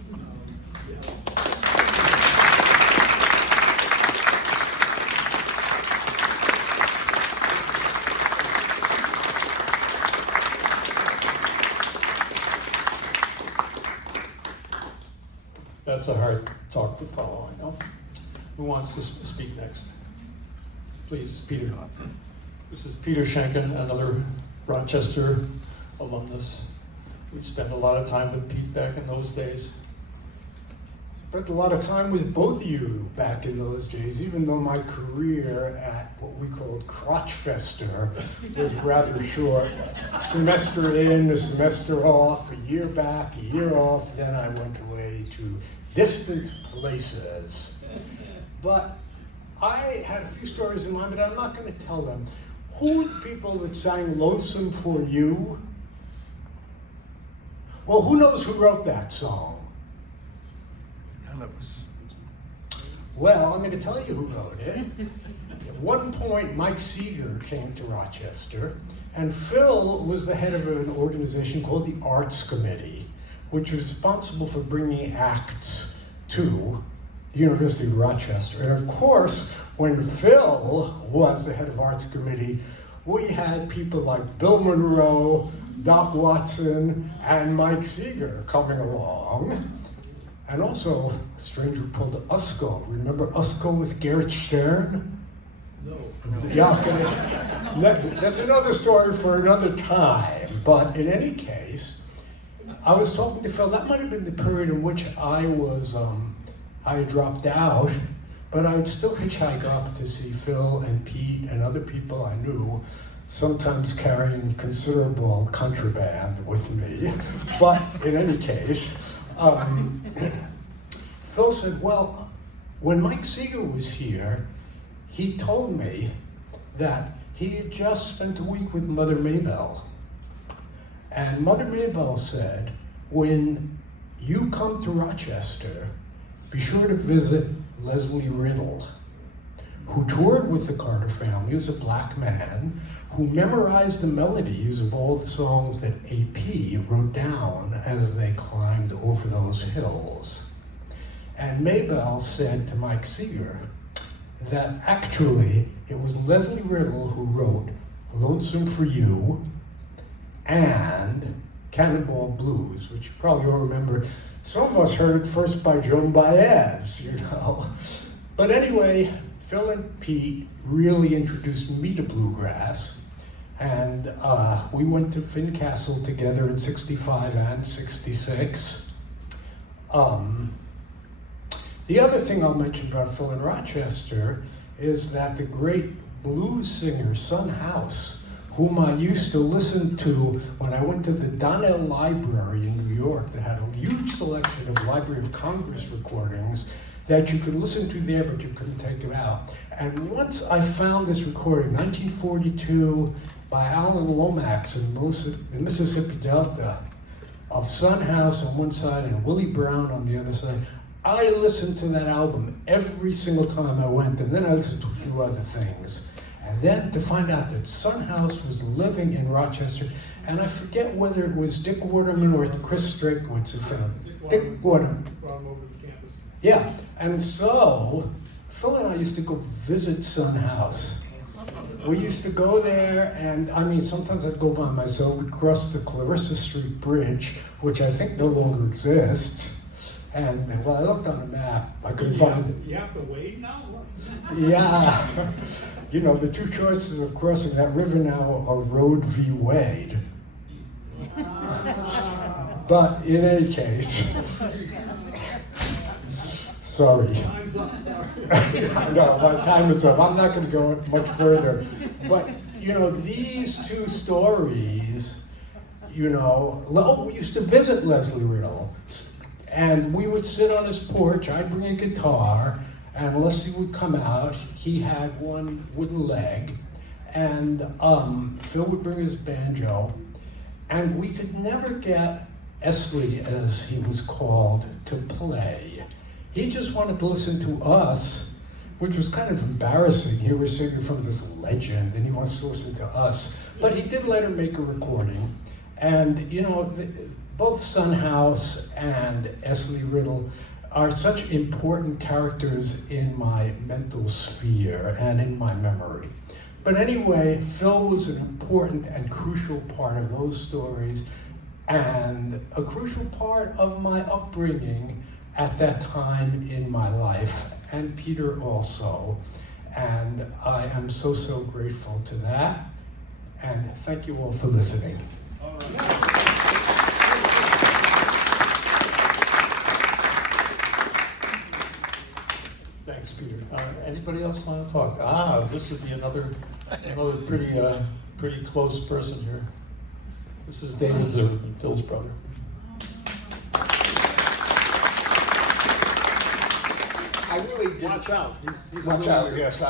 That's a hard talk to follow, I know. Who wants to speak next? Please, Peter. This is Peter Schenken, another Rochester alumnus. We spent a lot of time with Pete back in those days. Spent a lot of time with both of you back in those days, even though my career at what we called Crotchfester was rather short. Semester in, a semester off, a year back, a year off, then I went away to distant places. But I had a few stories in mind, but I'm not going to tell them. Who are the people that sang Lonesome for You? Well, who knows who wrote that song? Well, I'm going to tell you who wrote it. At one point, Mike Seeger came to Rochester, and Phil was the head of an organization called the Arts Committee, which was responsible for bringing acts to the University of Rochester. And of course, when Phil was the head of Arts Committee, we had people like Bill Monroe, Doc Watson, and Mike Seeger coming along. And also a stranger called Usko. Remember Usko with Garrett Stern? No. Yeah, okay. That's another story for another time. But in any case, I was talking to Phil. That might have been the period in which I had dropped out, but I would still hitchhike up to see Phil and Pete and other people I knew sometimes carrying considerable contraband with me. But in any case, Phil said, well, when Mike Seeger was here, he told me that he had just spent a week with Mother Maybelle. And Mother Maybelle said, when you come to Rochester, be sure to visit Leslie Riddle, who toured with the Carter family. He was a black man who memorized the melodies of all the songs that AP wrote down as they climbed over those hills. And Maybelle said to Mike Seeger that actually it was Leslie Riddle who wrote Lonesome for You and Cannonball Blues, which you probably all remember. Some of us heard it first by Joan Baez, you know. But anyway, Phil and Pete really introduced me to bluegrass, and we went to Fincastle together in '65 and '66. The other thing I'll mention about Phil in Rochester is that the great blues singer Son House, whom I used to listen to when I went to the Donnell Library in New York that had a huge selection of Library of Congress recordings that you could listen to there, but you couldn't take them out. And once I found this recording, 1942, by Alan Lomax in the Mississippi Delta, of Son House on one side and Willie Brown on the other side, I listened to that album every single time I went, and then I listened to a few other things. And then to find out that Son House was living in Rochester, and I forget whether it was Dick Waterman or Chris Strakowitz. Dick Waterman. Yeah, and so Phil and I used to go visit Son House. We used to go there, and I mean, sometimes I'd go by myself. We'd cross the Clarissa Street Bridge, which I think no longer exists. And well, I looked on the map, I couldn't find it. You have to wait now? Yeah. You know, the two choices of crossing that river now are Road v. Wade. But in any case, sorry. Time's up, sorry. No, my time is up. I'm not going to go much further. But, you know, these two stories, you know, we used to visit Leslie Riddle. And we would sit on his porch, I'd bring a guitar, and Leslie would come out. He had one wooden leg, and Phil would bring his banjo, and we could never get Esley, as he was called, to play. He just wanted to listen to us, which was kind of embarrassing. Here we're singing from this legend, and he wants to listen to us. But he did let her make a recording, and you know, both Son House and Esley Riddle are such important characters in my mental sphere and in my memory. But anyway, Phil was an important and crucial part of those stories and a crucial part of my upbringing at that time in my life, and Peter also. And I am so, so grateful to that. And thank you all for listening. All right. Thanks, Peter. Anybody else want to talk? This would be another pretty close person here. This is David Zimmerman, Phil's brother. I really did. Watch out. He's Watch out, yes.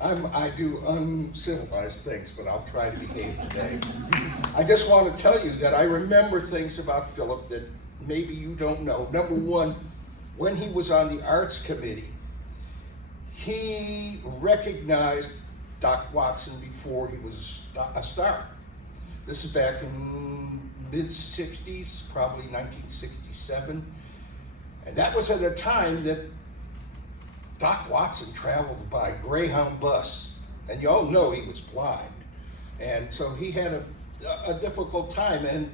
I do uncivilized things, but I'll try to behave today. I just want to tell you that I remember things about Philip that maybe you don't know. Number one, when he was on the Arts Committee, he recognized Doc Watson before he was a star. This is back in mid-60s, probably 1967. And that was at a time that Doc Watson traveled by Greyhound bus. And you all know he was blind. And so he had a difficult time. And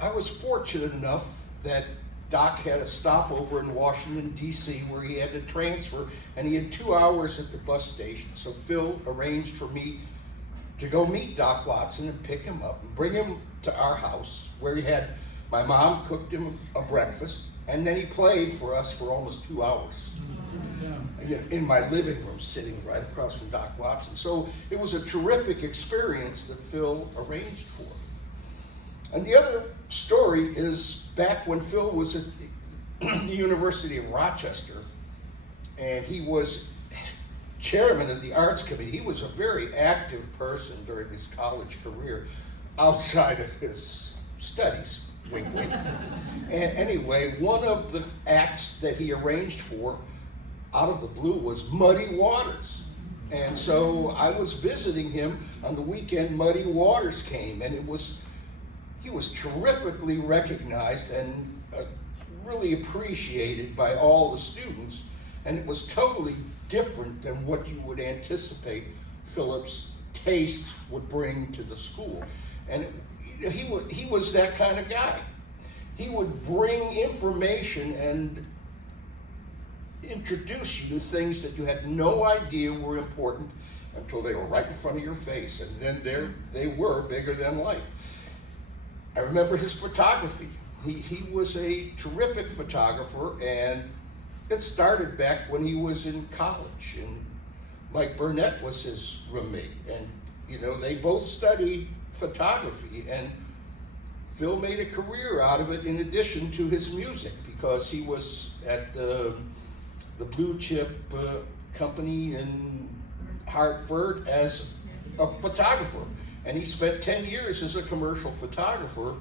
I was fortunate enough that Doc had a stopover in Washington, D.C. where he had to transfer, and he had 2 hours at the bus station. So Phil arranged for me to go meet Doc Watson and pick him up and bring him to our house, where he had My mom cooked him a breakfast, and then he played for us for almost 2 hours. In my living room, sitting right across from Doc Watson. So it was a terrific experience that Phil arranged for. And the other story is back when Phil was at the University of Rochester, and he was chairman of the Arts Committee. He was a very active person during his college career outside of his studies. Wink, wink. And anyway, one of the acts that he arranged for out of the blue was Muddy Waters. And so I was visiting him on the weekend Muddy Waters came, and he was terrifically recognized and really appreciated by all the students, and it was totally different than what you would anticipate Philip's tastes would bring to the school. And he was that kind of guy. He would bring information and introduce you to things that you had no idea were important until they were right in front of your face, and then there they were, bigger than life. I remember his photography. He was a terrific photographer, and it started back when he was in college, and Mike Burnett was his roommate, and they both studied photography, and Phil made a career out of it in addition to his music, because he was at the Blue Chip company in Hartford as a photographer, and he spent 10 years as a commercial photographer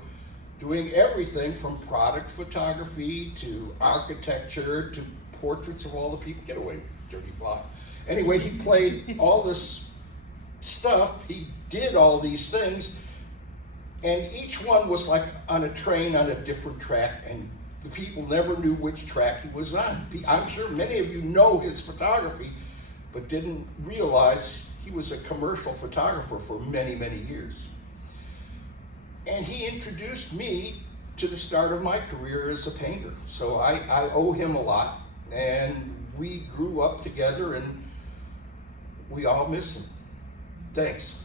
doing everything from product photography to architecture to portraits of all the people. Get away, dirty fly. Anyway, he played all this stuff, he did all these things, and each one was like on a train on a different track, and the people never knew which track he was on. I'm sure many of you know his photography, but didn't realize he was a commercial photographer for many, many years. And he introduced me to the start of my career as a painter. So I owe him a lot, and we grew up together, and we all miss him. Thanks.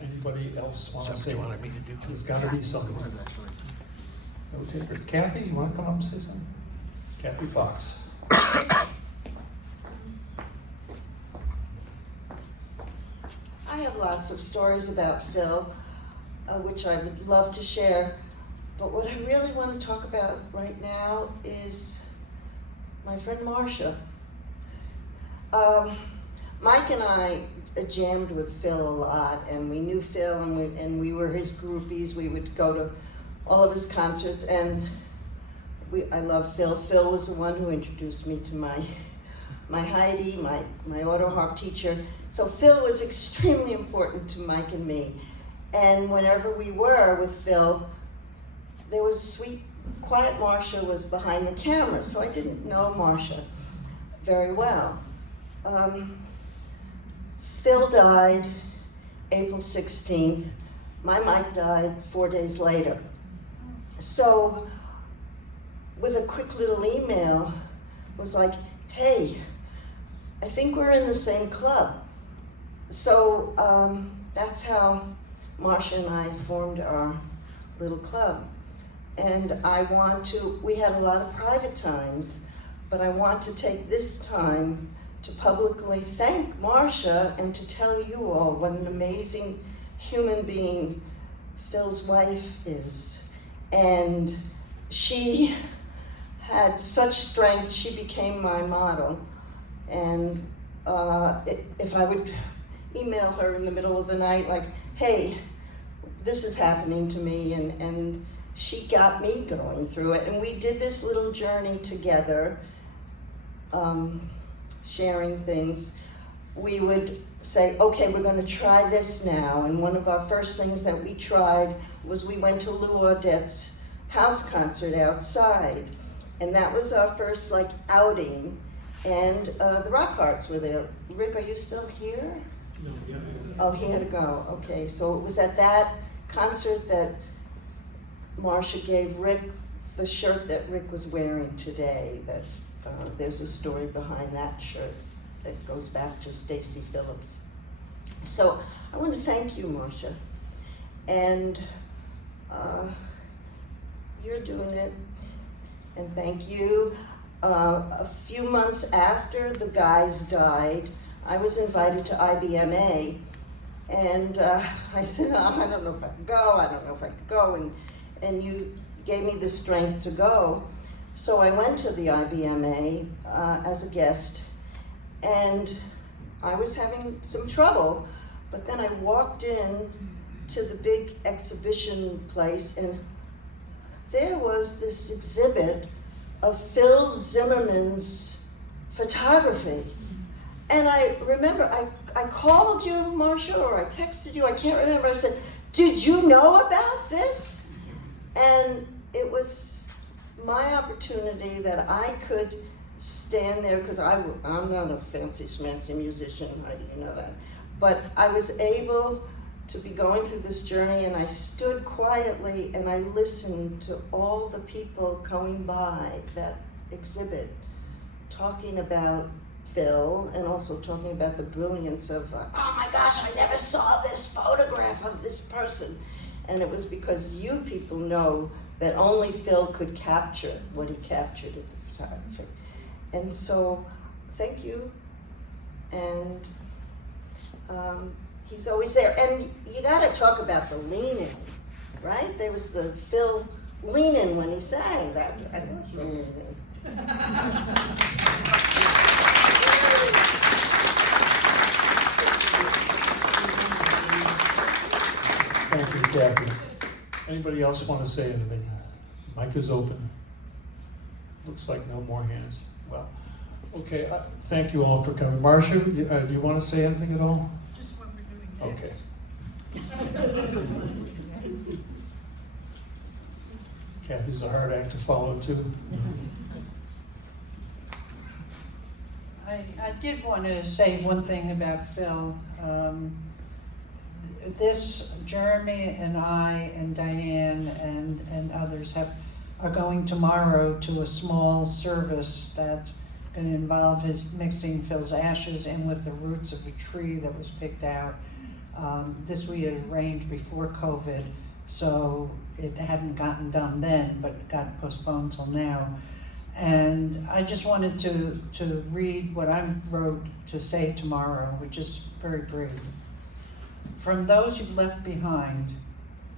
Anybody else want to say? Something you wanted me to do? There's got to be something. Was actually. No taker. Kathy, you want to come up and say something? Kathy Fox. I have lots of stories about Phil, which I would love to share, but what I really want to talk about right now is my friend Marcia. Mike and I jammed with Phil a lot, and we knew Phil, and we were his groupies. We would go to all of his concerts, and I love Phil. Phil was the one who introduced me to my Heidi, my auto harp teacher. So Phil was extremely important to Mike and me. And whenever we were with Phil, there was sweet, quiet Marcia was behind the camera, so I didn't know Marcia very well. Phil died April 16th. My Mike died 4 days later. So with a quick little email, it was like, hey, I think we're in the same club. So that's how Marcia and I formed our little club. And we had a lot of private times, but I want to take this time to publicly thank Marcia and to tell you all what an amazing human being Phil's wife is. And she had such strength, she became my model. And if I would email her in the middle of the night, like, hey, this is happening to me, and she got me going through it. And we did this little journey together, sharing things. We would say, okay, we're going to try this now. And one of our first things that we tried was we went to Lou Audette's house concert outside. And that was our first outing. And the Rock Hearts were there. Rick, are you still here? No, yeah. Oh, he had to go. Okay, so it was at that concert that Marcia gave Rick the shirt that Rick was wearing today, that There's a story behind that shirt that goes back to Stacy Phillips. So I want to thank you, Marcia. And you're doing it. And thank you. A few months after the guys died, I was invited to IBMA. And I said, oh, I don't know if I can go, I don't know if I could go. And you gave me the strength to go. So I went to the IBMA as a guest, and I was having some trouble, but then I walked in to the big exhibition place, and there was this exhibit of Phil Zimmerman's photography. And I remember I called you, Marcia, or I texted you, I can't remember. I said, did you know about this? And it was my opportunity that I could stand there, because I'm not a fancy schmancy musician, how do you know that? But I was able to be going through this journey, and I stood quietly and I listened to all the people going by that exhibit, talking about Phil and also talking about the brilliance of, oh my gosh, I never saw this photograph of this person. And it was because you people know that only Phil could capture what he captured in the photography. And so, thank you. And he's always there. And you gotta talk about the leaning, right? There was the Phil leaning when he sang. That Thank you, Kathy. Anybody else want to say anything? Mic is open. Looks like no more hands. Well, okay, thank you all for coming. Marcia, do you want to say anything at all? Just what we're doing next. Okay. Kathy's a hard act to follow, too. I did want to say one thing about Phil. Jeremy and I and Diane and others are going tomorrow to a small service that's going to involve his mixing Phil's ashes in with the roots of a tree that was picked out. This we had arranged before COVID, so it hadn't gotten done then, but it got postponed till now. And I just wanted to read what I wrote to say tomorrow, which is very brief. From those you've left behind,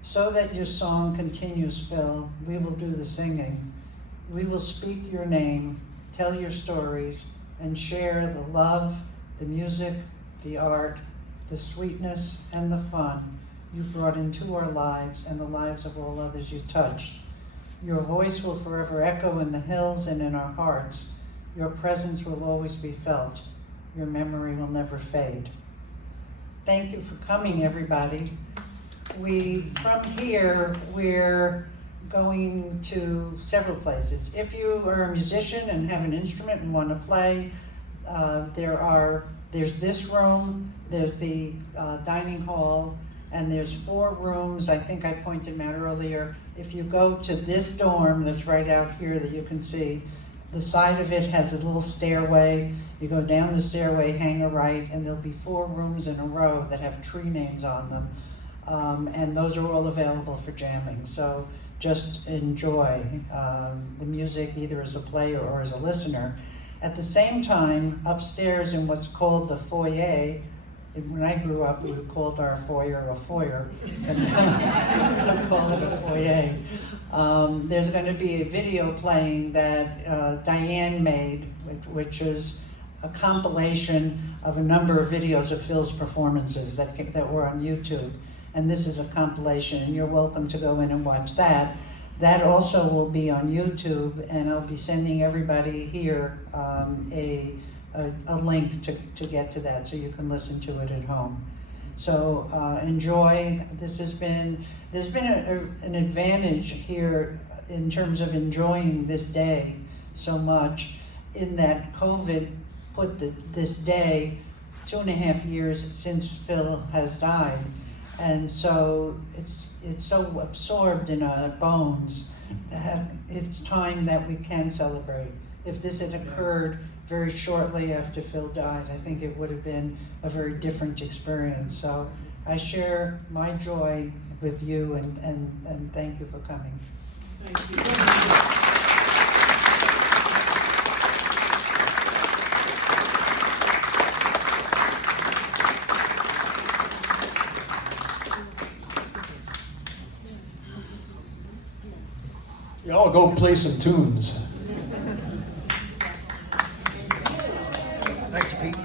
so that your song continues, Phil, we will do the singing. We will speak your name, tell your stories, and share the love, the music, the art, the sweetness, and the fun you brought into our lives and the lives of all others you touched. Your voice will forever echo in the hills and in our hearts. Your presence will always be felt. Your memory will never fade. Thank you for coming, everybody. From here, we're going to several places. If you are a musician and have an instrument and want to play, there's this room, there's the dining hall, and there's 4 rooms. I think I pointed them out earlier. If you go to this dorm that's right out here that you can see, the side of it has a little stairway. You go down the stairway, hang a right, and there'll be 4 rooms in a row that have tree names on them. And those are all available for jamming. So just enjoy the music either as a player or as a listener. At the same time, upstairs in what's called the foyer, when I grew up, we would call our foyer a foyer. I call it a foyer. There's going to be a video playing that Diane made, which is a compilation of a number of videos of Phil's performances that were on YouTube. And this is a compilation, and you're welcome to go in and watch that. That also will be on YouTube, and I'll be sending everybody here a link to get to that, so you can listen to it at home. So enjoy. There's been an advantage here in terms of enjoying this day so much, in that COVID put this day 2.5 years since Phil has died. And so it's so absorbed in our bones that it's time that we can celebrate. if this had occurred very shortly after Phil died. I think it would have been a very different experience. So I share my joy with you, and thank you for coming. Thank you. Y'all go play some tunes. Thanks, Pete.